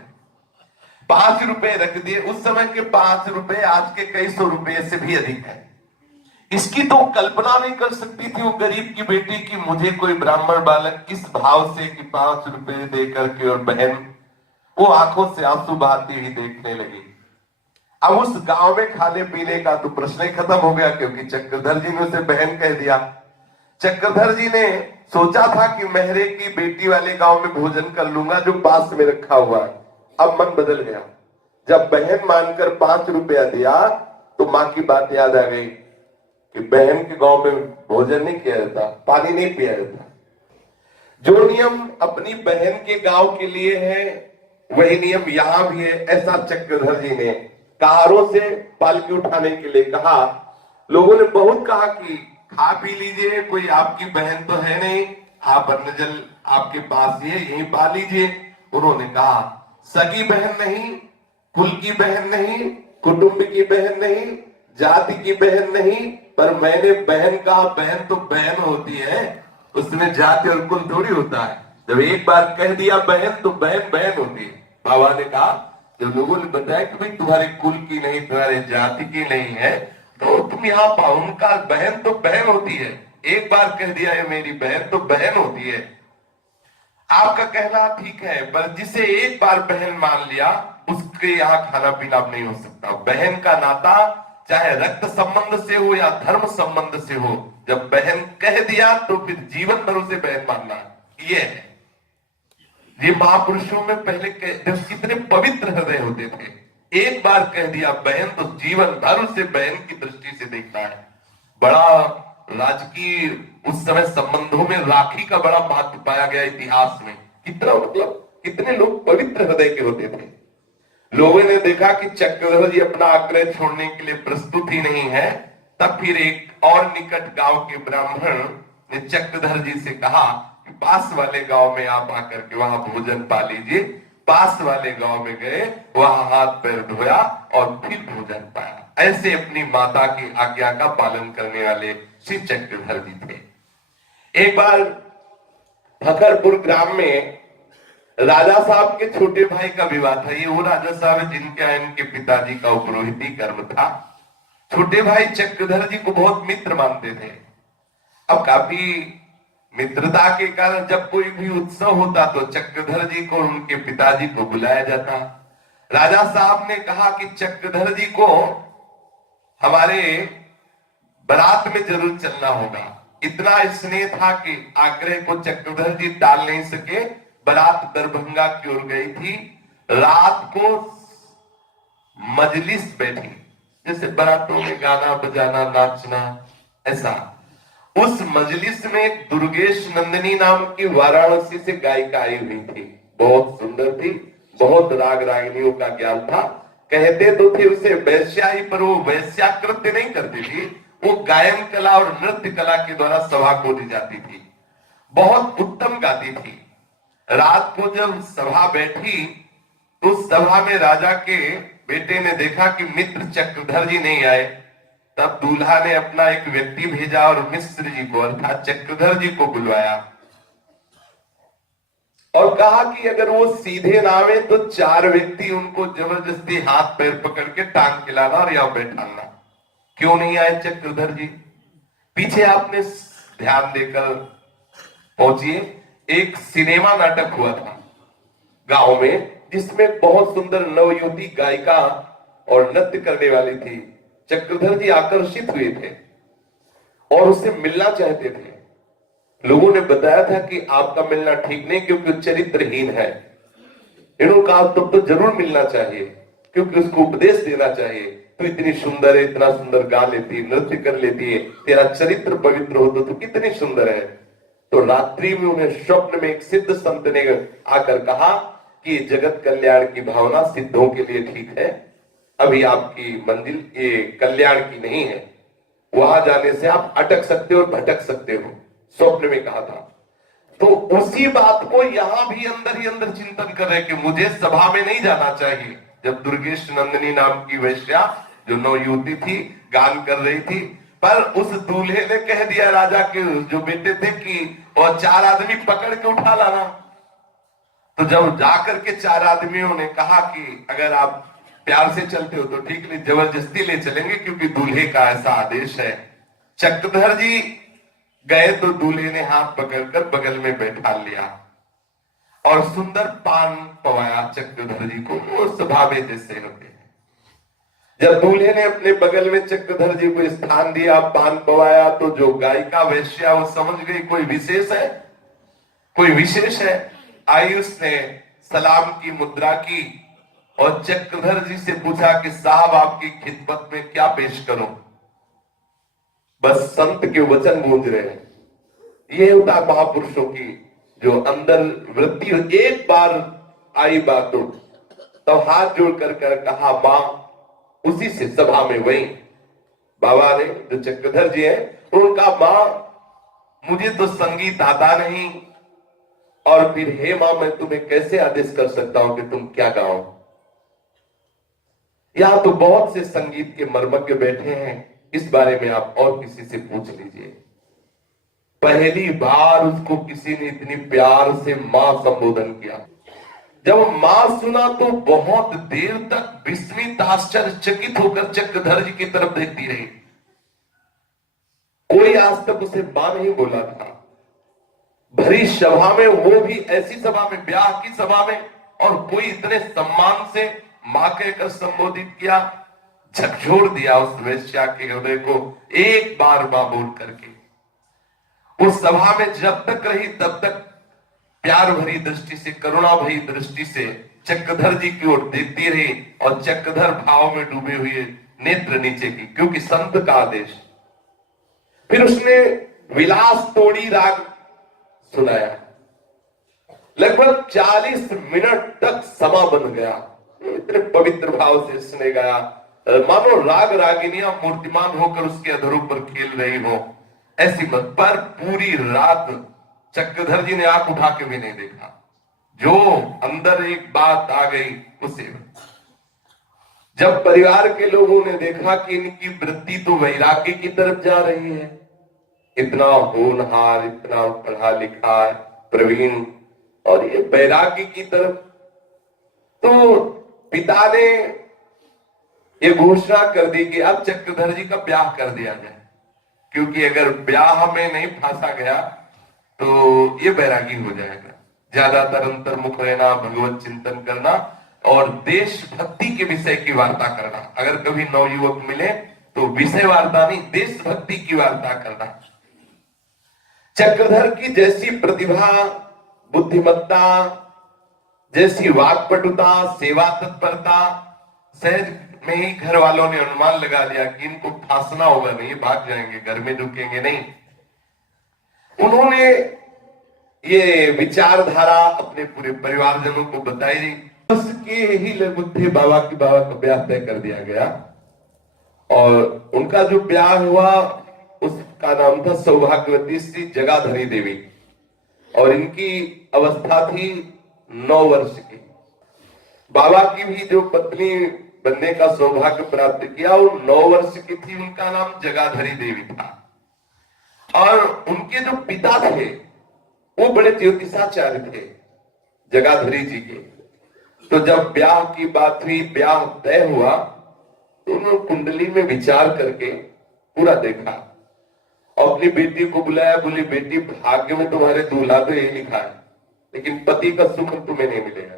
5 रुपए रख दिए। उस समय के 5 रुपए आज के कई सौ रुपए से भी अधिक है। इसकी तो कल्पना नहीं कर सकती थी वो गरीब की बेटी की मुझे कोई ब्राह्मण बालक किस भाव से कि 5 रुपए दे करके, और बहन वो आंखों से आंसू बहाती हुई देखने लगी। अब उस गांव में खाने पीने का तो प्रश्न ही खत्म हो गया, क्योंकि चक्रधर जी ने उसे बहन कह दिया। चक्रधर जी ने सोचा था कि मेहरे की बेटी वाले गांव में भोजन कर लूंगा जो पास में रखा हुआ है। अब मन बदल गया। जब बहन मानकर 5 रुपया दिया तो मां की बात याद आ गई कि बहन के गांव में भोजन नहीं किया जाता, पानी नहीं पिया जाता। जो नियम अपनी बहन के गांव के लिए है वही नियम यहां भी है। ऐसा चक्रधर जी ने कहारों से पालकी उठाने के लिए कहा। लोगों ने बहुत कहा कि खा पी लीजिए, कोई आपकी बहन तो है नहीं, आप अन्न जल आपके पास ही है, यहीं पा लीजिए। उन्होंने कहा सगी बहन नहीं, कुल की बहन नहीं, कुटुंब की बहन नहीं, जाति की बहन नहीं, पर मैंने बहन कहा। बहन तो बहन होती है, उसमें जाति और कुल थोड़ी होता है। जब एक बार कह दिया बहन तो बहन बहन होती है। बाबा ने कहा, जब लोगों ने बताया कि भाई तुम्हारे कुल की नहीं, तुम्हारे जाति की नहीं है, तो तुम यहाँ पाओ। उनका बहन तो बहन होती है, एक बार कह दिया है मेरी बहन तो बहन होती है। आपका कहना ठीक है, पर जिसे एक बार बहन मान लिया उसके यहाँ खाना पीना नहीं हो सकता। बहन का नाता चाहे रक्त संबंध से हो या धर्म संबंध से हो, जब बहन कह दिया तो फिर जीवन भर उसे बहन मानना, ये है। ये महापुरुषों में पहले कितने पवित्र हृदय होते थे। एक बार कह दिया बहन तो जीवन भर उसे बहन की दृष्टि से देखना है। बड़ा राजकीय उस समय संबंधों में राखी का बड़ा महत्व पाया गया इतिहास में। कितना कितने लोग पवित्र हृदय के होते थे। लोगों ने देखा कि चक्रधर जी अपना आग्रह छोड़ने के लिए प्रस्तुत ही नहीं है। तब फिर एक और निकट गांव के ब्राह्मण ने चक्रधर जी से कहा कि पास वाले गांव में आप आकर के वहां भोजन पा लीजिए। पास वाले गांव में गए, वहां हाथ पैर धोया और फिर भोजन पाया। ऐसे अपनी माता की आज्ञा का पालन करने वाले श्री चक्रधर जी थे। एक बार फकरपुर ग्राम में राजा साहब के छोटे भाई का विवाह था। ये वो राजा साहब जिनके इनके पिताजी का उपरोहिती कर्म था। छोटे भाई चक्रधर जी को बहुत मित्र मानते थे। अब काफी मित्रता के कारण जब कोई भी उत्सव होता तो चक्रधर जी को और उनके पिताजी को बुलाया जाता। राजा साहब ने कहा कि चक्रधर जी को हमारे बारात में जरूर चलना होगा। इतना स्नेह था कि आग्रह को चक्रधर जी टाल नहीं सके। बारात दरभंगा की ओर गई थी। रात को मजलिस बैठी, जैसे बारातों में गाना बजाना नाचना, ऐसा। उस मजलिस में दुर्गेश नंदिनी नाम की वाराणसी से गायिका आई हुई थी। बहुत सुंदर थी, बहुत राग रागिनियों का ज्ञान था। कहते तो थे उसे वैश्या ही, पर वो वैश्या कृत्य नहीं करती थी, वो गायन कला और नृत्य कला के द्वारा सभा को दी जाती थी। बहुत उत्तम गाती थी। रात को जब सभा बैठी तो सभा में राजा के बेटे ने देखा कि मित्र चक्रधर जी नहीं आए। तब दूल्हा ने अपना एक व्यक्ति भेजा और मिश्र जी को अर्थात चक्रधर जी को बुलवाया और कहा कि अगर वो सीधे ना आवे तो 4 व्यक्ति उनको जबरदस्ती हाथ पैर पकड़ के टांग के लाना और यहां बैठाना। क्यों नहीं आए चक्रधर जी? पीछे आपने ध्यान देकर पहुंचिए, एक सिनेमा नाटक हुआ था गांव में, जिसमें बहुत सुंदर नवयुवती गायिका और नृत्य करने वाली थी। चक्रधर जी आकर्षित हुए थे और उससे मिलना चाहते थे। लोगों ने बताया था कि आपका मिलना ठीक नहीं, क्योंकि चरित्रहीन है। इन्होंने कहा तब तो जरूर मिलना चाहिए, क्योंकि उसको उपदेश देना चाहिए। तो इतनी सुंदर है, इतना सुंदर गा लेती है, नृत्य कर लेती है, तेरा चरित्र पवित्र हो तो कितनी सुंदर है। तो रात्रि में उन्हें स्वप्न में एक सिद्ध संत ने आकर कहा कि जगत कल्याण की भावना सिद्धों के लिए ठीक है, अभी आपकी मंजिल ये कल्याण की नहीं है, वहां जाने से आप अटक सकते हो और भटक सकते हो। स्वप्न में कहा था। तो उसी बात को यहां भी अंदर ही अंदर चिंतन कर रहे कि मुझे सभा में नहीं जाना चाहिए। जब दुर्गेश नंदिनी नाम की वैश्या जो नवयुवती थी गान कर रही थी, पर उस दूल्हे ने कह दिया राजा के जो बेटे थे कि और 4 आदमी पकड़ के उठा लाना। तो जब जाकर के 4 आदमियों ने कहा कि अगर आप प्यार से चलते हो तो ठीक, नहीं जबरदस्ती ले चलेंगे क्योंकि दूल्हे का ऐसा आदेश है। चक्रधर जी गए तो दूल्हे ने हाथ पकड़कर बगल में बैठा लिया और सुंदर पान पवाया चक्रधर जी को, वो स्वभावे जैसे होते हैं। जब दूल्हे ने अपने बगल में चक्रधर जी को स्थान दिया, पान पवाया, तो जो गायिका वैश्या वो समझ गई कोई विशेष है, कोई विशेष है। आई उसने सलाम की मुद्रा की और चक्रधर जी से पूछा कि साहब आपकी खिदमत में क्या पेश करूं। बस संत के वचन गूंज रहे हैं। ये होता महापुरुषों की जो अंदर वृत्ति। एक बार आई बात तो हाथ जोड़ कर कहा मां, उसी से सभा में वही बाबा ने जो चक्रधर जी है उनका मां मुझे तो संगीत आता नहीं, और फिर हे मां मैं तुम्हें कैसे आदेश कर सकता हूं कि तुम क्या गाओ। यहां तो बहुत से संगीत के मर्मज्ञ बैठे हैं, इस बारे में आप और किसी से पूछ लीजिए। पहली बार उसको किसी ने इतनी प्यार से मां संबोधन किया। जब मां सुना तो बहुत देर तक विस्मित आश्चर्यचकित होकर चक्रधर जी की तरफ देखती रही। कोई आज तक उसे मां नहीं बोला था। भरी सभा में, वो भी ऐसी सभा में, ब्याह की सभा में, और कोई इतने सम्मान से मां कहकर संबोधित किया। झकझोर दिया उस वेश्या के हृदय को एक बार मां बोल करके। उस सभा में जब तक रही तब तक प्यार भरी दृष्टि से, करुणा भरी दृष्टि से चक्रधर जी की ओर देखती रही और चक्रधर भाव में डूबे हुए नेत्र नीचे की, क्योंकि संत का आदेश। फिर उसने विलास तोड़ी राग सुनाया। लगभग 40 मिनट तक समा बन गया। इतने पवित्र भाव से उसने गाया, मानो राग रागिनियां मूर्तिमान होकर उसके अधरों पर खेल रही हो, ऐसी मत। पर पूरी रात चक्रधर जी ने आंख उठा के भी नहीं देखा। जो अंदर एक बात आ गई उसे, जब परिवार के लोगों ने देखा कि इनकी वृत्ति तो वैराग्य की तरफ जा रही है, इतना होनहार, इतना पढ़ा लिखा प्रवीण, और ये वैराग्य की तरफ, तो पिता ने ये घोषणा कर दी कि अब चक्रधर जी का ब्याह कर दिया जाए, क्योंकि अगर ब्याह में नहीं फांसा गया तो ये बैरागी हो जाएगा। ज्यादातर अंतर्मुख रहना, भगवत चिंतन करना और देशभक्ति के विषय की वार्ता करना। अगर कभी नवयुवक मिले तो विषय वार्ता नहीं, देशभक्ति की वार्ता करना। चक्रधर की जैसी प्रतिभा, बुद्धिमत्ता, जैसी वाक्पटुता, सेवा तत्परता, सहज में ही घर वालों ने अनुमान लगा लिया कि इनको फांसना होगा, नहीं भाग जाएंगे, घर में रुकेंगे नहीं। उन्होंने ये विचारधारा अपने पूरे परिवारजनों को बताई। उसके ही लगभग बाबा का ब्याह तय कर दिया गया और उनका जो ब्याह हुआ उसका नाम था सौभाग्यवती श्री जगाधरी देवी और इनकी अवस्था थी 9 वर्ष की। बाबा की भी जो पत्नी बनने का सौभाग्य प्राप्त किया वो 9 वर्ष की थी, उनका नाम जगाधरी देवी था। और उनके जो पिता थे वो बड़े ज्योतिषाचार्य थे जगाधरी जी के। तो जब ब्याह की बात हुई, ब्याह तय हुआ, तो उन्होंने कुंडली में विचार करके पूरा देखा और अपनी बेटी को बुलाया, बोली बेटी भाग्य में तुम्हारे दूल्हा तो यही लिखा है लेकिन पति का सुख तुम्हें नहीं मिलेगा।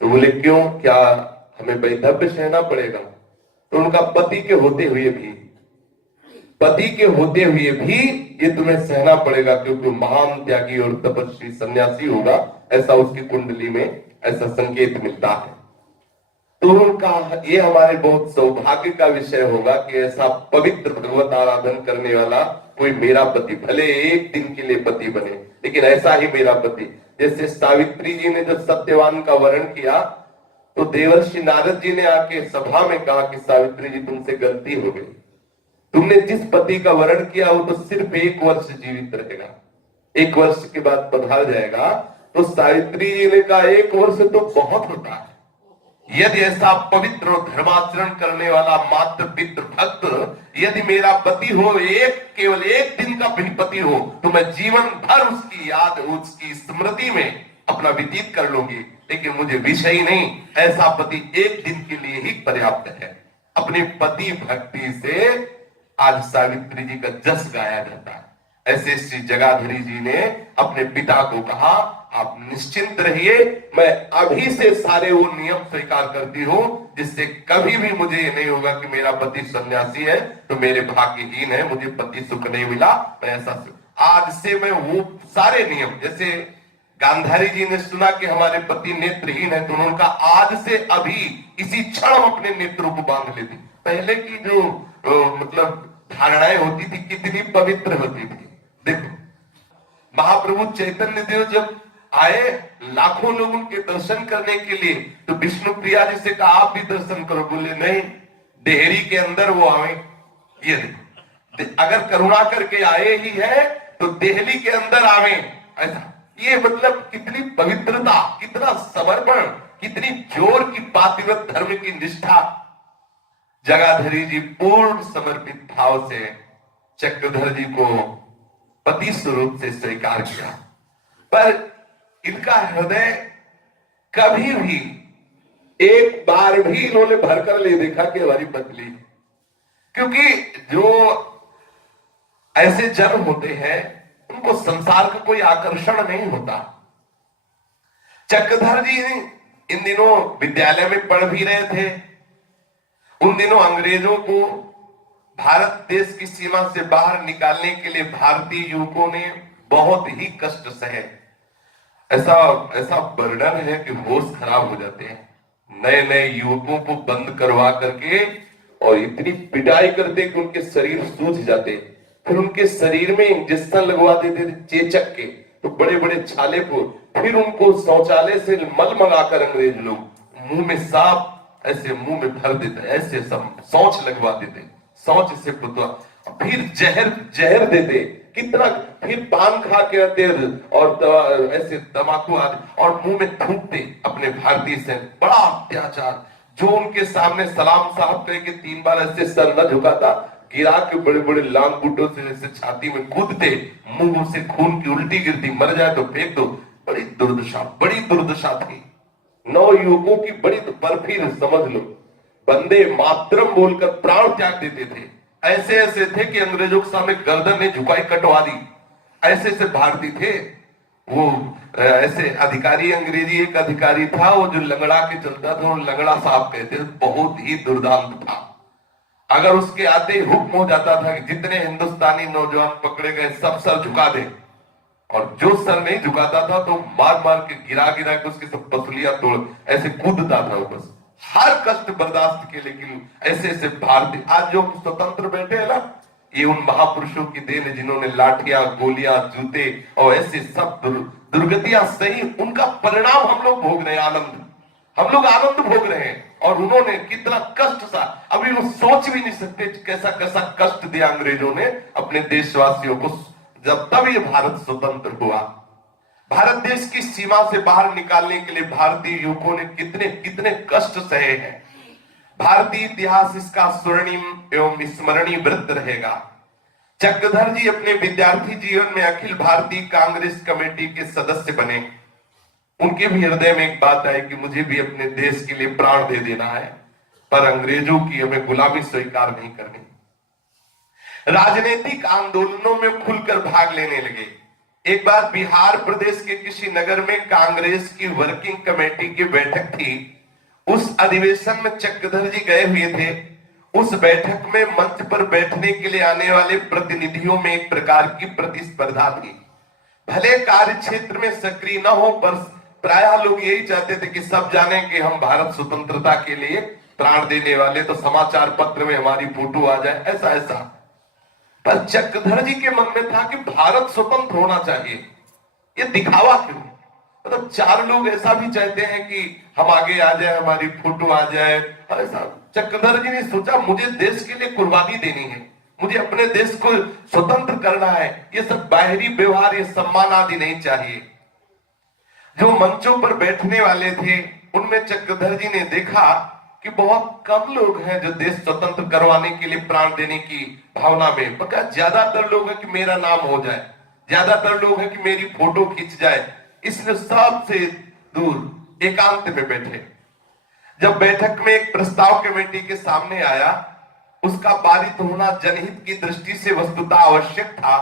तो बोले क्यों, क्या हमें वैधव्य सहना पड़ेगा? तो उनका पति के होते हुए भी ये तुम्हें सहना पड़ेगा क्योंकि महान त्यागी और तपस्वी सन्यासी होगा, ऐसा उसकी कुंडली में ऐसा संकेत मिलता है। तो उनका ये हमारे बहुत सौभाग्य का विषय होगा कि ऐसा पवित्र भगवत आराधन करने वाला कोई मेरा पति, भले एक दिन के लिए पति बने लेकिन ऐसा ही मेरा पति। जैसे सावित्री जी ने जब सत्यवान का वर्ण किया तो देवर्षि नारद जी ने आके सभा में कहा कि सावित्री जी तुमसे गलती हो गई, तुमने जिस पति का वर्ण किया वो तो सिर्फ 1 वर्ष जीवित रहेगा, 1 वर्ष के बाद पधार जाएगा। तो सावित्री जी ने कहा 1 वर्ष तो बहुत होता है, यदि ऐसा पवित्र और धर्माचरण करने वाला मात्र पितृ भक्त यदि मेरा पति हो, केवल 1 दिन का भी पति हो, तो मैं जीवन भर उसकी याद, उसकी स्मृति में अपना व्यतीत कर लूंगी, लेकिन मुझे विषय ही नहीं, ऐसा पति 1 दिन के लिए ही पर्याप्त है। अपने पति भक्ति से आज सावित्री जी का जस गाया जाता है। ऐसे श्री जगाधरी जी ने अपने पिता को कहा आप निश्चिंत रहिए, मैं अभी से सारे वो नियम स्वीकार करती हूं जिससे कभी भी मुझे ये नहीं होगा कि मेरा पति सन्यासी है तो मेरे भाग्यहीन है, मुझे पति सुख नहीं मिला, मैं ऐसा आज से मैं वो सारे नियम, जैसे गांधारी जी ने सुना कि हमारे पति नेत्रहीन है तो उन्होंने कहा आज से अभी इसी क्षण अपने नेत्रों को बांध लेती। पहले की जो मतलब धारणाएं होती थी कितनी पवित्र होती थी। देखो महाप्रभु चैतन्य देव जब आए, लाखों लोग उनके दर्शन करने के लिए, तो विष्णु प्रिया जी से कहा आप भी दर्शन करो, बोले नहीं, देहरी के अंदर वो आए। ये देखो, अगर करुणा करके आए ही है तो देहली के अंदर आवे, ऐसा। ये मतलब कितनी पवित्रता, कितना समर्पण, कितनी जोर की पातिव्रत धर्म की निष्ठा। जगाधरी जी पूर्ण समर्पित भाव से चक्रधर जी को पति स्वरूप से स्वीकार किया, पर इनका हृदय कभी भी एक बार भी इन्होंने भरकर ले देखा कि हमारी पत्नी, क्योंकि जो ऐसे जन्म होते हैं उनको संसार का कोई आकर्षण नहीं होता। चक्रधर जी इन दिनों विद्यालय में पढ़ भी रहे थे। उन दिनों अंग्रेजों को भारत देश की सीमा से बाहर निकालने के लिए भारतीय युवकों ने बहुत ही कष्ट सहे। ऐसा बर्डन है कि होश खराब हो जाते हैं। नए नए युवकों को बंद करवा करके और इतनी पिटाई करते कि उनके शरीर सूज जाते। फिर उनके शरीर में इंजेक्शन लगवा देते थे चेचक के, तो बड़े बड़े छाले को। फिर उनको शौचालय से मल मंगाकर अंग्रेज लोग मुंह में साफ ऐसे मुंह में भर देते, ऐसे सब शौच लगवा देते, शौच से पुतवा। फिर जहर देते, कितना। फिर पान खा के आते और ऐसे तंबाकू आदि और मुंह में थूकते अपने भारतीय से। बड़ा अत्याचार। जो उनके सामने सलाम साहब कह के 3 बार ऐसे सर न झुकाता, गिरा के बड़े बड़े लांग बूटों से ऐसे छाती में कूदते, मुंह से खून की उल्टी गिरती, मर जाए तो फेंक दो। बड़ी दुर्दशा थी। 9 युवकों की बड़ी। पर फिर समझ लो, वंदे मातरम बोलकर प्राण त्याग देते थे। ऐसे ऐसे थे कि अंग्रेजों के सामने गर्दन ने झुकाई, कटवा दी। ऐसे ऐसे भारतीय थे वो। ऐसे अधिकारी, अंग्रेजी एक अधिकारी था वो जो लंगड़ा के चलता था, वो लंगड़ा साहब कहते थे, बहुत ही दुर्दांत था। अगर उसके आते ही हुक्म हो जाता था कि जितने हिंदुस्तानी नौजवान पकड़े गए सब सर झुका दे, और जो सर नहीं झुकाता था तो मार मार के गिरा गिरा के उसकी सब पसलियां तोड़ ऐसे कूदता था वो। बस हर कष्ट बर्दाश्त के, लेकिन ऐसे ऐसे भारतीय आज जो स्वतंत्र बैठे हैं ना, ये उन महापुरुषों की देन है जिन्होंने लाठियां, गोलियां, जूते और ऐसे सब दुर्गतियां सही, उनका परिणाम हम लोग भोग रहे हैं। आनंद, हम लोग आनंद भोग रहे हैं। और उन्होंने कितना कष्ट सा, अभी वो सोच भी नहीं सकते कैसा कैसा कष्ट दिया अंग्रेजों ने अपने देशवासियों को। जब तब ये भारत स्वतंत्र हुआ, भारत देश की सीमा से बाहर निकालने के लिए भारतीय युवकों ने कितने कितने कष्ट सहे हैं। भारतीय इतिहास इसका स्वर्णिम एवं स्मरणीय वृत्त रहेगा। चक्रधर जी अपने विद्यार्थी जीवन में अखिल भारतीय कांग्रेस कमेटी के सदस्य बने। उनके भी हृदय में एक बात आई कि मुझे भी अपने देश के लिए प्राण दे देना है, पर अंग्रेजों की हमें गुलामी स्वीकार नहीं करनी। राजनीतिक आंदोलनों में खुलकर भाग लेने लगे। एक बार बिहार प्रदेश के किसी नगर में कांग्रेस की वर्किंग कमेटी की बैठक थी। उस अधिवेशन में चक्रधर जी गए हुए थे। उस बैठक में मंच पर बैठने के लिए आने वाले प्रतिनिधियों में एक प्रकार की प्रतिस्पर्धा थी। भले कार्य क्षेत्र में सक्रिय न हो, पर प्रायः लोग यही चाहते थे कि सब जाने कि हम भारत स्वतंत्रता के लिए प्राण देने वाले, तो समाचार पत्र में हमारी फोटो आ जाए, ऐसा ऐसा। पर चक्रधर जी के मन में था कि भारत स्वतंत्र होना चाहिए, ये दिखावा क्यों? मतलब चार लोग ऐसा भी चाहते हैं कि हम आगे आ जाए, हमारी फोटो आ जाए, ऐसा। चक्रधर जी ने सोचा मुझे देश के लिए कुर्बानी देनी है, मुझे अपने देश को स्वतंत्र करना है, ये सब बाहरी व्यवहार, ये सम्मान आदि नहीं चाहिए। जो मंचों पर बैठने वाले थे उनमें चक्रधर जी ने देखा कि बहुत कम लोग हैं जो देश स्वतंत्र करवाने के लिए प्राण देने की भावना में, पक्का ज्यादातर लोग हैं कि मेरा नाम हो जाए, ज्यादातर लोग हैं कि मेरी फोटो खींच जाए। इसलिए सबसे दूर एकांत में बैठे। जब बैठक में एक प्रस्ताव कमेटी के सामने आया, उसका पारित होना जनहित की दृष्टि से वस्तुतः आवश्यक था,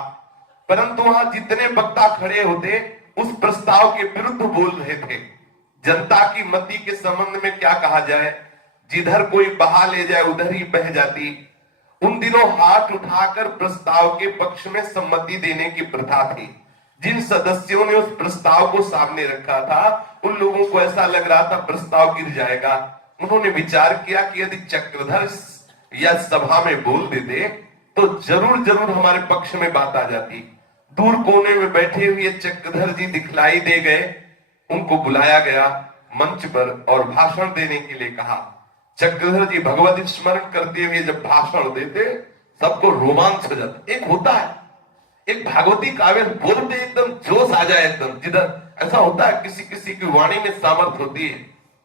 परंतु वहां जितने वक्ता खड़े होते उस प्रस्ताव के विरुद्ध बोल रहे थे। जनता की मति के संबंध में क्या कहा जाए, जिधर कोई बहा ले जाए उधर ही बह जाती। उन दिनों हाथ उठाकर प्रस्ताव के पक्ष में सम्मति देने की प्रथा थी। जिन सदस्यों ने उस प्रस्ताव को सामने रखा था उन लोगों को ऐसा लग रहा था प्रस्ताव गिर जाएगा। उन्होंने विचार किया कि यदि चक्रधर या सभा में बोल देते तो जरूर जरूर हमारे पक्ष में बात आ जाती। दूर कोने में बैठे हुए चक्रधर जी दिखलाई दे गए। उनको बुलाया गया मंच पर और भाषण देने के लिए कहा। चक्रधर जी भगवत स्मरण करते हुए जब भाषण देते सबको रोमांच हो जाता। एक होता है, एक भागवती काव्य बोलते एकदम जोश आ जाए, एकदम जिधर ऐसा होता है किसी किसी की वाणी में सामर्थ्य होती है।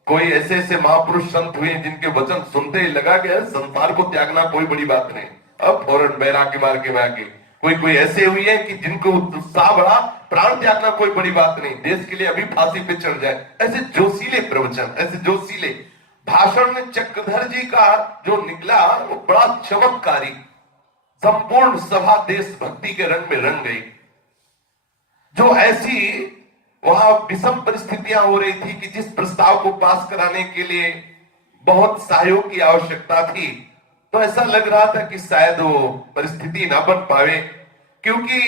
कोई ऐसे ऐसे महापुरुष संत हुए जिनके वचन सुनते ही लगा गया संसार को त्यागना कोई बड़ी बात नहीं, अब फौरन बैरागी मार के भागे। कोई ऐसे हुए हैं कि जिनको उत्साह बढ़ा, प्राण त्यागना कोई बड़ी बात नहीं, देश के लिए अभी फांसी पे चढ़ जाए। ऐसे जोशीले प्रवचन, ऐसे जोशीले भाषण में चक्रधर जी का जो निकला वो बड़ा चमत्कारी। संपूर्ण सभा देशभक्ति के रंग में रंग गई। जो ऐसी वहां विषम परिस्थितियां हो रही थी कि जिस प्रस्ताव को पास कराने के लिए बहुत सहयोग की आवश्यकता थी, तो ऐसा लग रहा था कि शायद वो परिस्थिति ना बन पावे, क्योंकि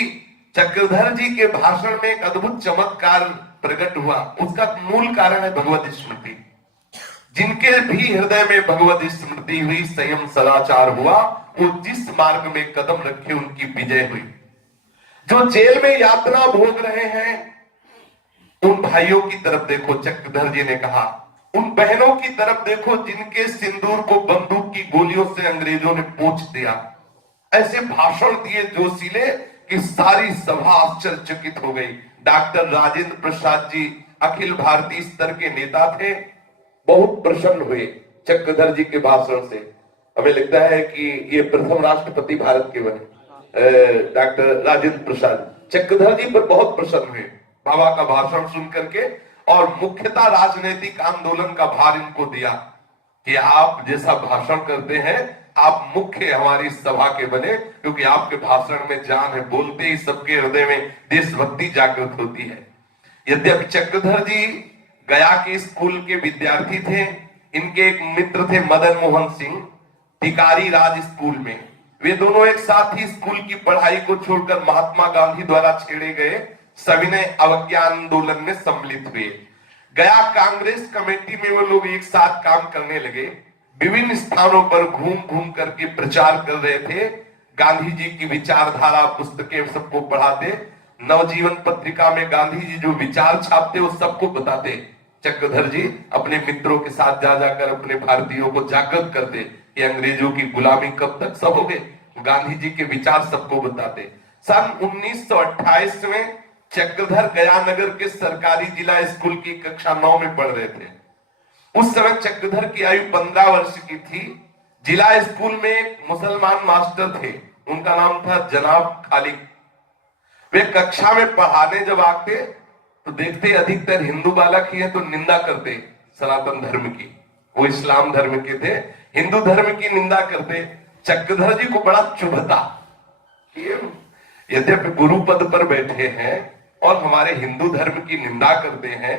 चक्रधर जी के भाषण में एक अद्भुत चमत्कार प्रकट हुआ। उसका मूल कारण है भगवत स्मृति। जिनके भी हृदय में भगवत स्मृति हुई, संयम सदाचार हुआ, वो जिस मार्ग में कदम रखे उनकी विजय हुई। जो जेल में यातना भोग रहे हैं उन भाइयों की तरफ देखो, चक्रधर जी ने कहा। उन बहनों की तरफ देखो जिनके सिंदूर को बंदूक की गोलियों से अंग्रेजों ने पोंछ दिया। ऐसे भाषण दिए जोशीले कि सारी सभा आश्चर्यचकित हो गई। डॉक्टर राजेंद्र प्रसाद जी अखिल भारतीय स्तर के नेता थे, बहुत प्रसन्न हुए चक्रधर जी के भाषण से। हमें लगता है कि ये प्रथम राष्ट्रपति भारत के बने, डॉक्टर राजेंद्र प्रसाद चक्रधर जी पर बहुत प्रसन्न हुए बाबा का भाषण सुन करके, और मुख्यतः राजनीतिक आंदोलन का भार इनको दिया कि आप जैसा भाषण करते हैं आप मुख्य हमारी सभा के बने, क्योंकि आपके भाषण में जान है, बोलते ही सबके हृदय में देशभक्ति जागृत होती है। यद्यपि चक्रधर जी गया के स्कूल के विद्यार्थी थे, इनके एक मित्र थे मदन मोहन सिंह, टिकारी राज स्कूल में। वे दोनों एक साथ ही स्कूल की पढ़ाई को छोड़कर महात्मा गांधी द्वारा छेड़े गए सविनय अवज्ञा आंदोलन में सम्मिलित हुए। गया कांग्रेस कमेटी में वो लोग एक साथ काम करने लगे। विभिन्न स्थानों पर घूम घूम करके प्रचार कर रहे थे, गांधी जी की विचारधारा पुस्तकें सबको पढ़ाते, नवजीवन पत्रिका में गांधी जी जो विचार छापते वो सबको बताते। चक्रधर जी अपने मित्रों के साथ जा जाकर अपने भारतीयों को जागृत करते कि अंग्रेजों की गुलामी कब तक सहोगे, गांधी जी के विचार सबको बताते। सन 1928 में चक्रधर गया नगर के सरकारी जिला स्कूल की कक्षा 9 में पढ़ रहे थे। उस समय चक्रधर की आयु 15 वर्ष की थी। जिला स्कूल में एक मुसलमान मास्टर थे, उनका नाम था जनाब खालिक। वे कक्षा में पढ़ाने जब आते तो देखते अधिकतर हिंदू बालक ही है, तो निंदा करते सनातन धर्म की। वो इस्लाम धर्म के थे, हिंदू धर्म की निंदा करते। चक्रधर जी को बड़ा चुभता, यद्यपि गुरु पद पर बैठे हैं और हमारे हिंदू धर्म की निंदा करते हैं।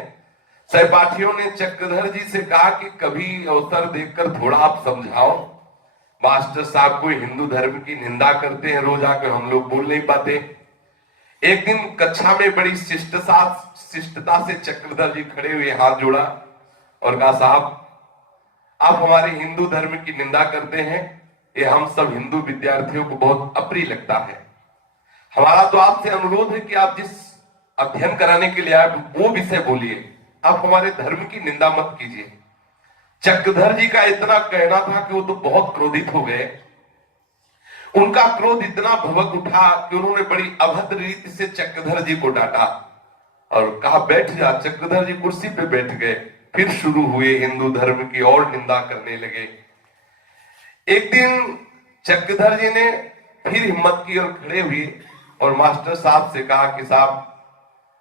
सहपाठियों ने चक्रधर जी से कहा कि कभी अवसर देखकर थोड़ा आप समझाओ, मास्टर साहब कोई हिंदू धर्म की निंदा करते हैं, रोज आकर हम लोग बोल नहीं पाते। एक दिन कक्षा में बड़ी शिष्टता से चक्रधर जी खड़े हुए, हाथ जोड़ा और कहा, साहब आप हमारे हिंदू धर्म की निंदा करते हैं, ये हम सब हिंदू विद्यार्थियों को बहुत अप्रिय लगता है। हमारा तो आपसे अनुरोध है कि आप जिस अध्ययन कराने के लिए आए वो विषय बोलिए, आप हमारे धर्म की निंदा मत कीजिए। चक्रधर जी का इतना कहना था कि वो तो बहुत क्रोधित हो गए। उनका क्रोध इतना भभक उठा कि उन्होंने बड़ी अभद्र रीति से चक्रधर जी को डांटा और कहा, बैठ जा। चक्रधर जी कुर्सी पे बैठ गए। फिर शुरू हुए हिंदू धर्म की और निंदा करने लगे। एक दिन चक्रधर जी ने फिर हिम्मत की और खड़े हुए और मास्टर साहब से कहा कि साहब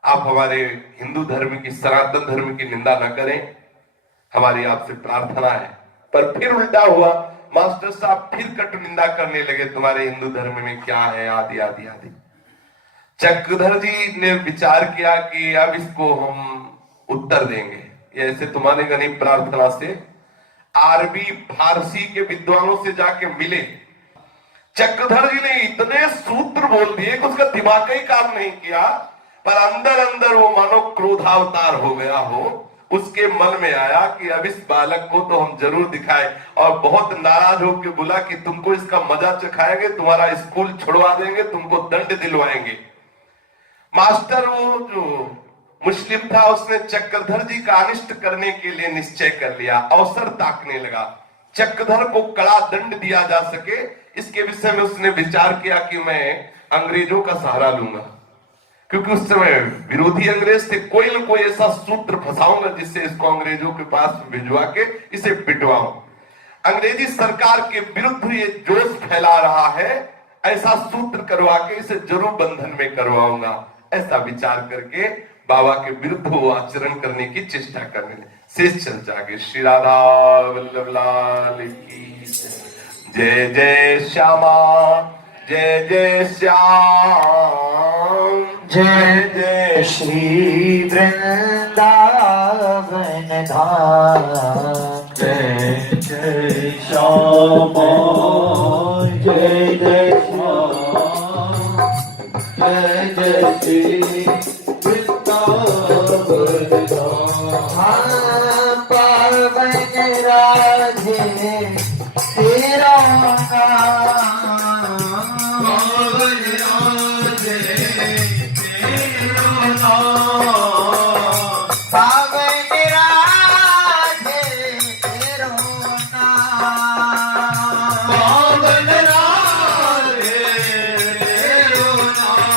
आप हमारे हिंदू धर्म की, सनातन धर्म की निंदा न करें, हमारी आपसे प्रार्थना है। पर फिर उल्टा हुआ, मास्टर साहब फिर कटु निंदा करने लगे, तुम्हारे हिंदू धर्म में क्या है, आदि आदि आदि। चक्रधर जी ने विचार किया कि अब इसको हम उत्तर देंगे, ऐसे तुम्हारे गरीब प्रार्थना से अरबी फारसी के विद्वानों से जाके मिले। चक्रधर जी ने इतने सूत्र बोल दिए कि उसका दिमाग ही काम नहीं किया, पर अंदर अंदर वो मानो क्रोधावतार हो गया हो। उसके मन में आया कि अब इस बालक को तो हम जरूर दिखाएं, और बहुत नाराज होकर बोला कि तुमको इसका मजा चखाएंगे, तुम्हारा स्कूल छुड़वा देंगे, तुमको दंड दिलवाएंगे। मास्टर वो जो मुस्लिम था, उसने चक्रधर जी का अनिष्ट करने के लिए निश्चय कर लिया, अवसर ताकने लगा। चक्रधर को कड़ा दंड दिया जा सके इसके विषय में उसने विचार किया कि मैं अंग्रेजों का सहारा लूंगा, क्योंकि उस समय विरोधी अंग्रेज थे। कोई न कोई ऐसा सूत्र फंसाऊंगा जिससे इसको अंग्रेजों के पास भिजवा के इसे पिटवाऊं। अंग्रेजी सरकार के विरुद्ध ये जोश फैला रहा है, ऐसा सूत्र करवा के इसे जरूर बंधन में करवाऊंगा। ऐसा विचार करके बाबा के विरुद्ध वो आचरण करने की चेष्टा करने लगे। शेष चल जागे। श्री राधा वल्लभ लाल की जय जय श्यामा, जय जय श्याम, जय जय श्री वृंदावन धाम, जय जय श्यामा, जय जय श्याम, जय जय श्री वृंदावन धाम। पावन राधे तेरा नाम, पावन राधे तेरा नाम, पावन राधे तेरा नाम, पावन राधे तेरा नाम,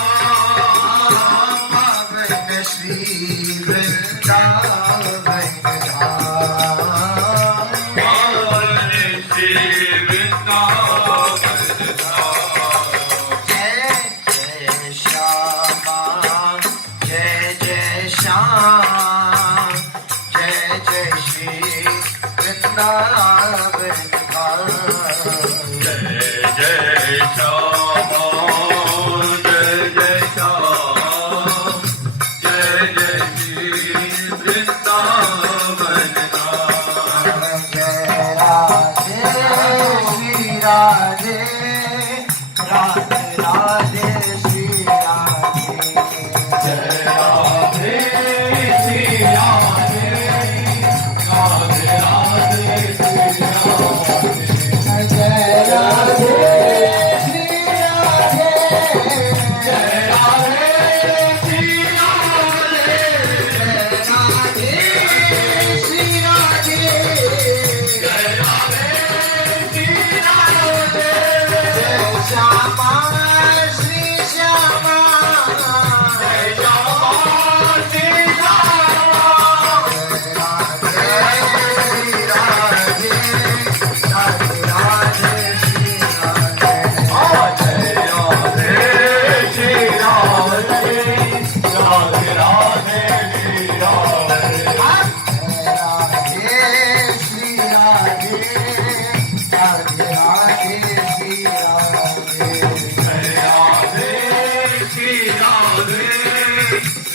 राधे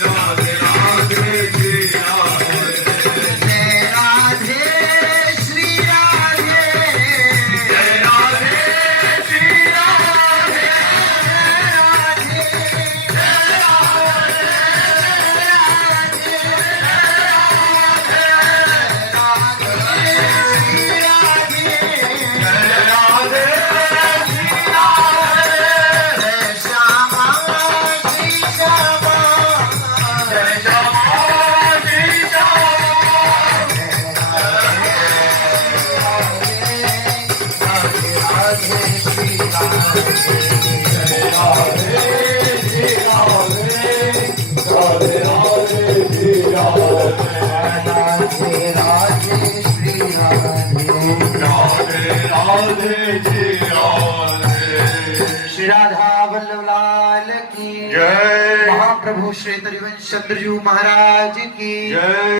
राधे राधे जी राधे जय राधे श्री राधे जय राधे श्री राधे श्री राधा वल्लभ लाल की जय महाप्रभु श्री त्रिवंश चंद्रजू महाराज की जय